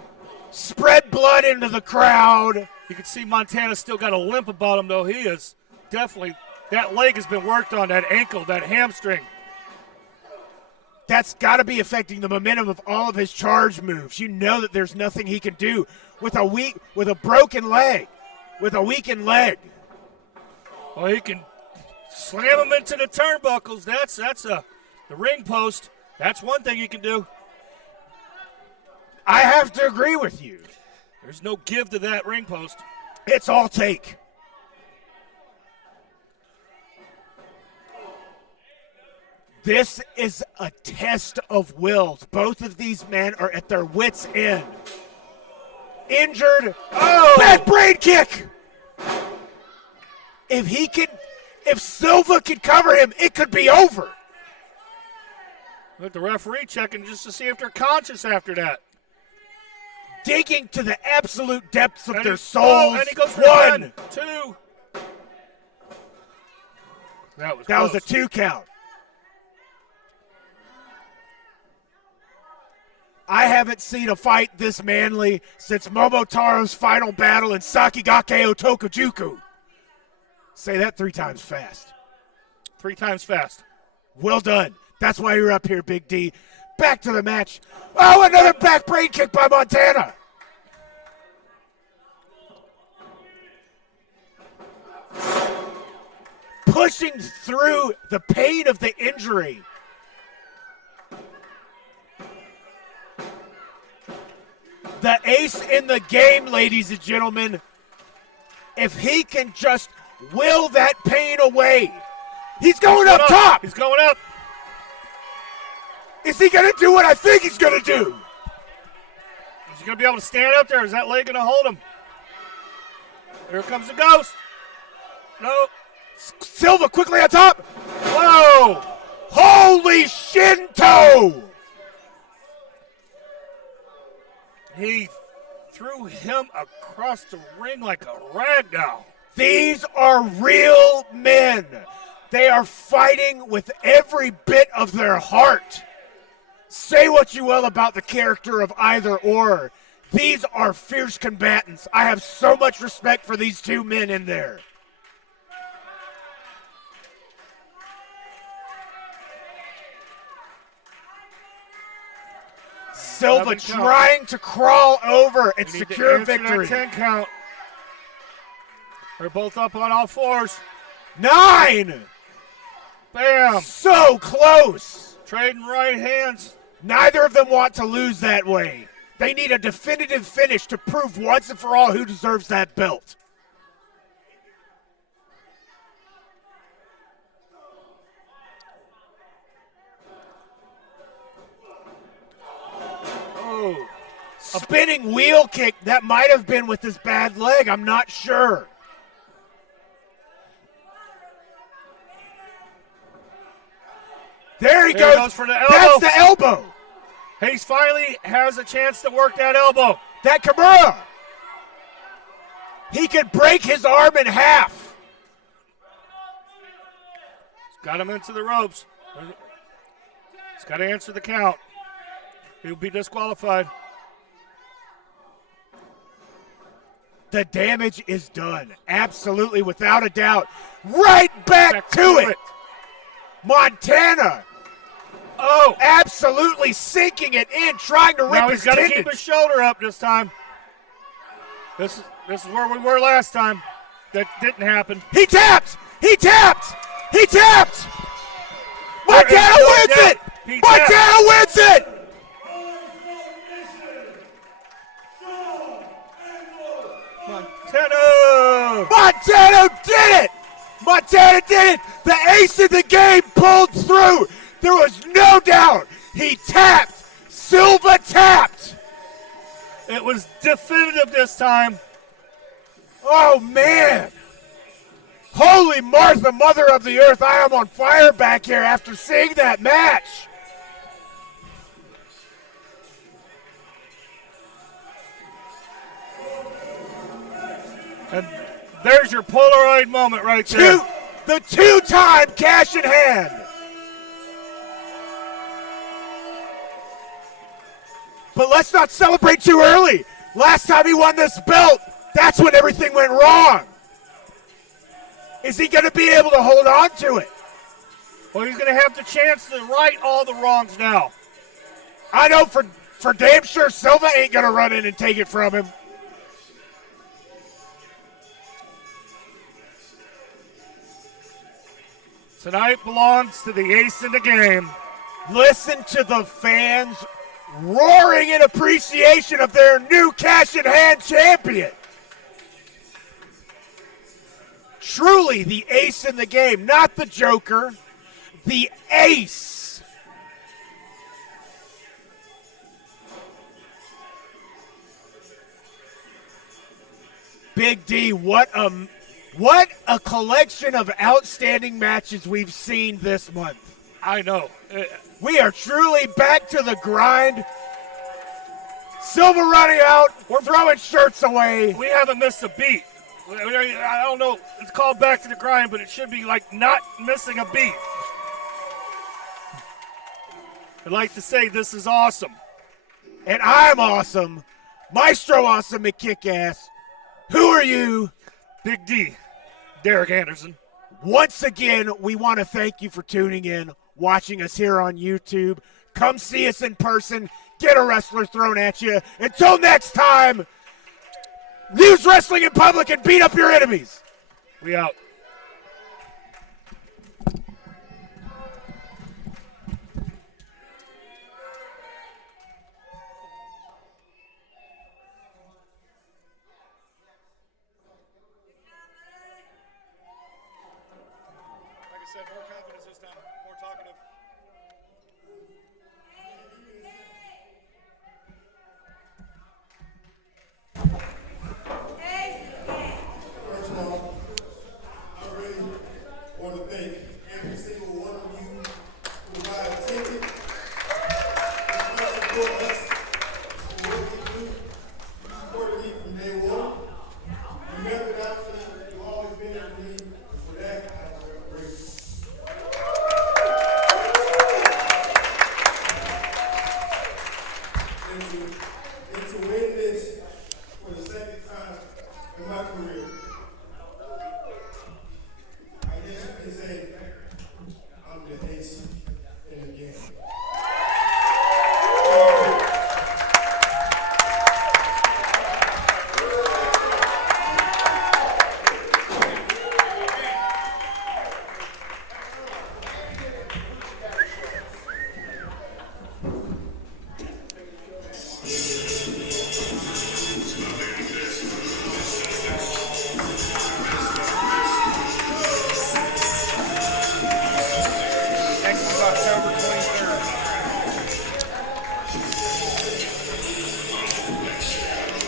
Spread blood into the crowd. You can see Montana still got a limp about him, though. He is definitely, that leg has been worked on, that ankle, that hamstring. That's got to be affecting the momentum of all of his charge moves. You know that there's nothing he can do with a broken leg, with a weakened leg. Well, he can slam him into the turnbuckles. That's the ring post. That's one thing he can do. I have to agree with you. There's no give to that ring post. It's all take. This is a test of wills. Both of these men are at their wits' end. Injured. Oh! Back brain kick! If Silva could cover him, it could be over. Let the referee checking just to see if they're conscious after that. Digging to the absolute depths of their Oh, souls. and he goes for 1, 2. That was a close. 2 count. I haven't seen a fight this manly since Momotaro's final battle in Sakigake Otokujuku. Say that 3 times fast. 3 times fast. Well done. That's why you're up here, Big D. Back to the match. Oh, another back brain kick by Montana. Pushing through the pain of the injury. The ace in the game, ladies and gentlemen. If he can just will that pain away. He's going up top. He's going up. Is he going to do what I think he's going to do? Is he going to be able to stand up there? Is that leg going to hold him? Here comes the ghost. No. Silva quickly on top. Whoa. Holy Shinto. He threw him across the ring like a rag doll. These are real men. They are fighting with every bit of their heart. Say what you will about the character of either or. These are fierce combatants. I have so much respect for these two men in there. Silva trying to crawl over and secure victory. 10 count. They're both up on all fours. 9! Bam! So close! Trading right hands. Neither of them want to lose that way. They need a definitive finish to prove once and for all who deserves that belt. Oh. Spinning wheel kick, that might have been with his bad leg. I'm not sure. There he goes. For the elbow. That's the elbow. Hayes finally has a chance to work that elbow. That Kimura. He could break his arm in half. Got him into the ropes. He's got to answer the count. He'll be disqualified. The damage is done. Absolutely, without a doubt. Right back to it. Montana. Oh. Absolutely sinking it in, trying to rip Now his he's got to tendons. keep his shoulder up this time. This is where we were last time. That didn't happen. He tapped! He tapped! He tapped! Montana wins it! Montana wins it! Montana! Montana did it! Montana did it! The ace of the game pulled through! There was no doubt! He tapped! Silva tapped! It was definitive this time. Oh, man! Holy Martha, Mother of the Earth, I am on fire back here after seeing that match! And there's your Polaroid moment right there. The two-time cash in hand! But let's not celebrate too early. Last time he won this belt, that's when everything went wrong. Is he going to be able to hold on to it? Well, he's going to have the chance to right all the wrongs now. I know for damn sure Silva ain't going to run in and take it from him. Tonight belongs to the ace in the game. Listen to the fans roaring in appreciation of their new cash-in-hand champion. Truly the ace in the game, not the Joker, the ace. Big D, what a collection of outstanding matches we've seen this month. I know. We are truly back to the grind. Silva running out. We're throwing shirts away. We haven't missed a beat. I don't know. It's called back to the grind, but it should be like not missing a beat. I'd like to say this is awesome. And I'm awesome. Maestro Awesome McKickass. Who are you? Big D. Derek Anderson. Once again, we want to thank you for tuning in, watching us here on YouTube. Come see us in person. Get a wrestler thrown at you. Until next time, use wrestling in public and beat up your enemies. We out. More confidence this time, more talkative. First of all, I really want to thank every single one of you who got a ticket, who support us, for what we do. You supported me from day one. You never doubted me. You've always been there for me. For that, I am grateful. my career, I guess you could say I'm the ace in the game. Next is October 23rd.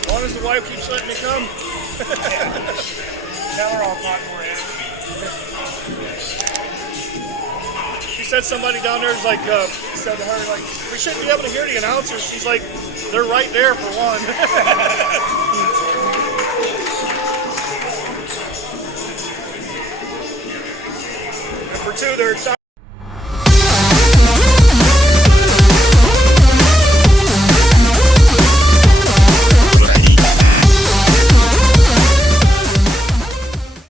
As long as the wife keeps letting me come. Tell her I'll talk more in. She said somebody down there is like, said to her, like, we shouldn't be able to hear the announcers. She's like, they're right there for one. And for two, they're excited.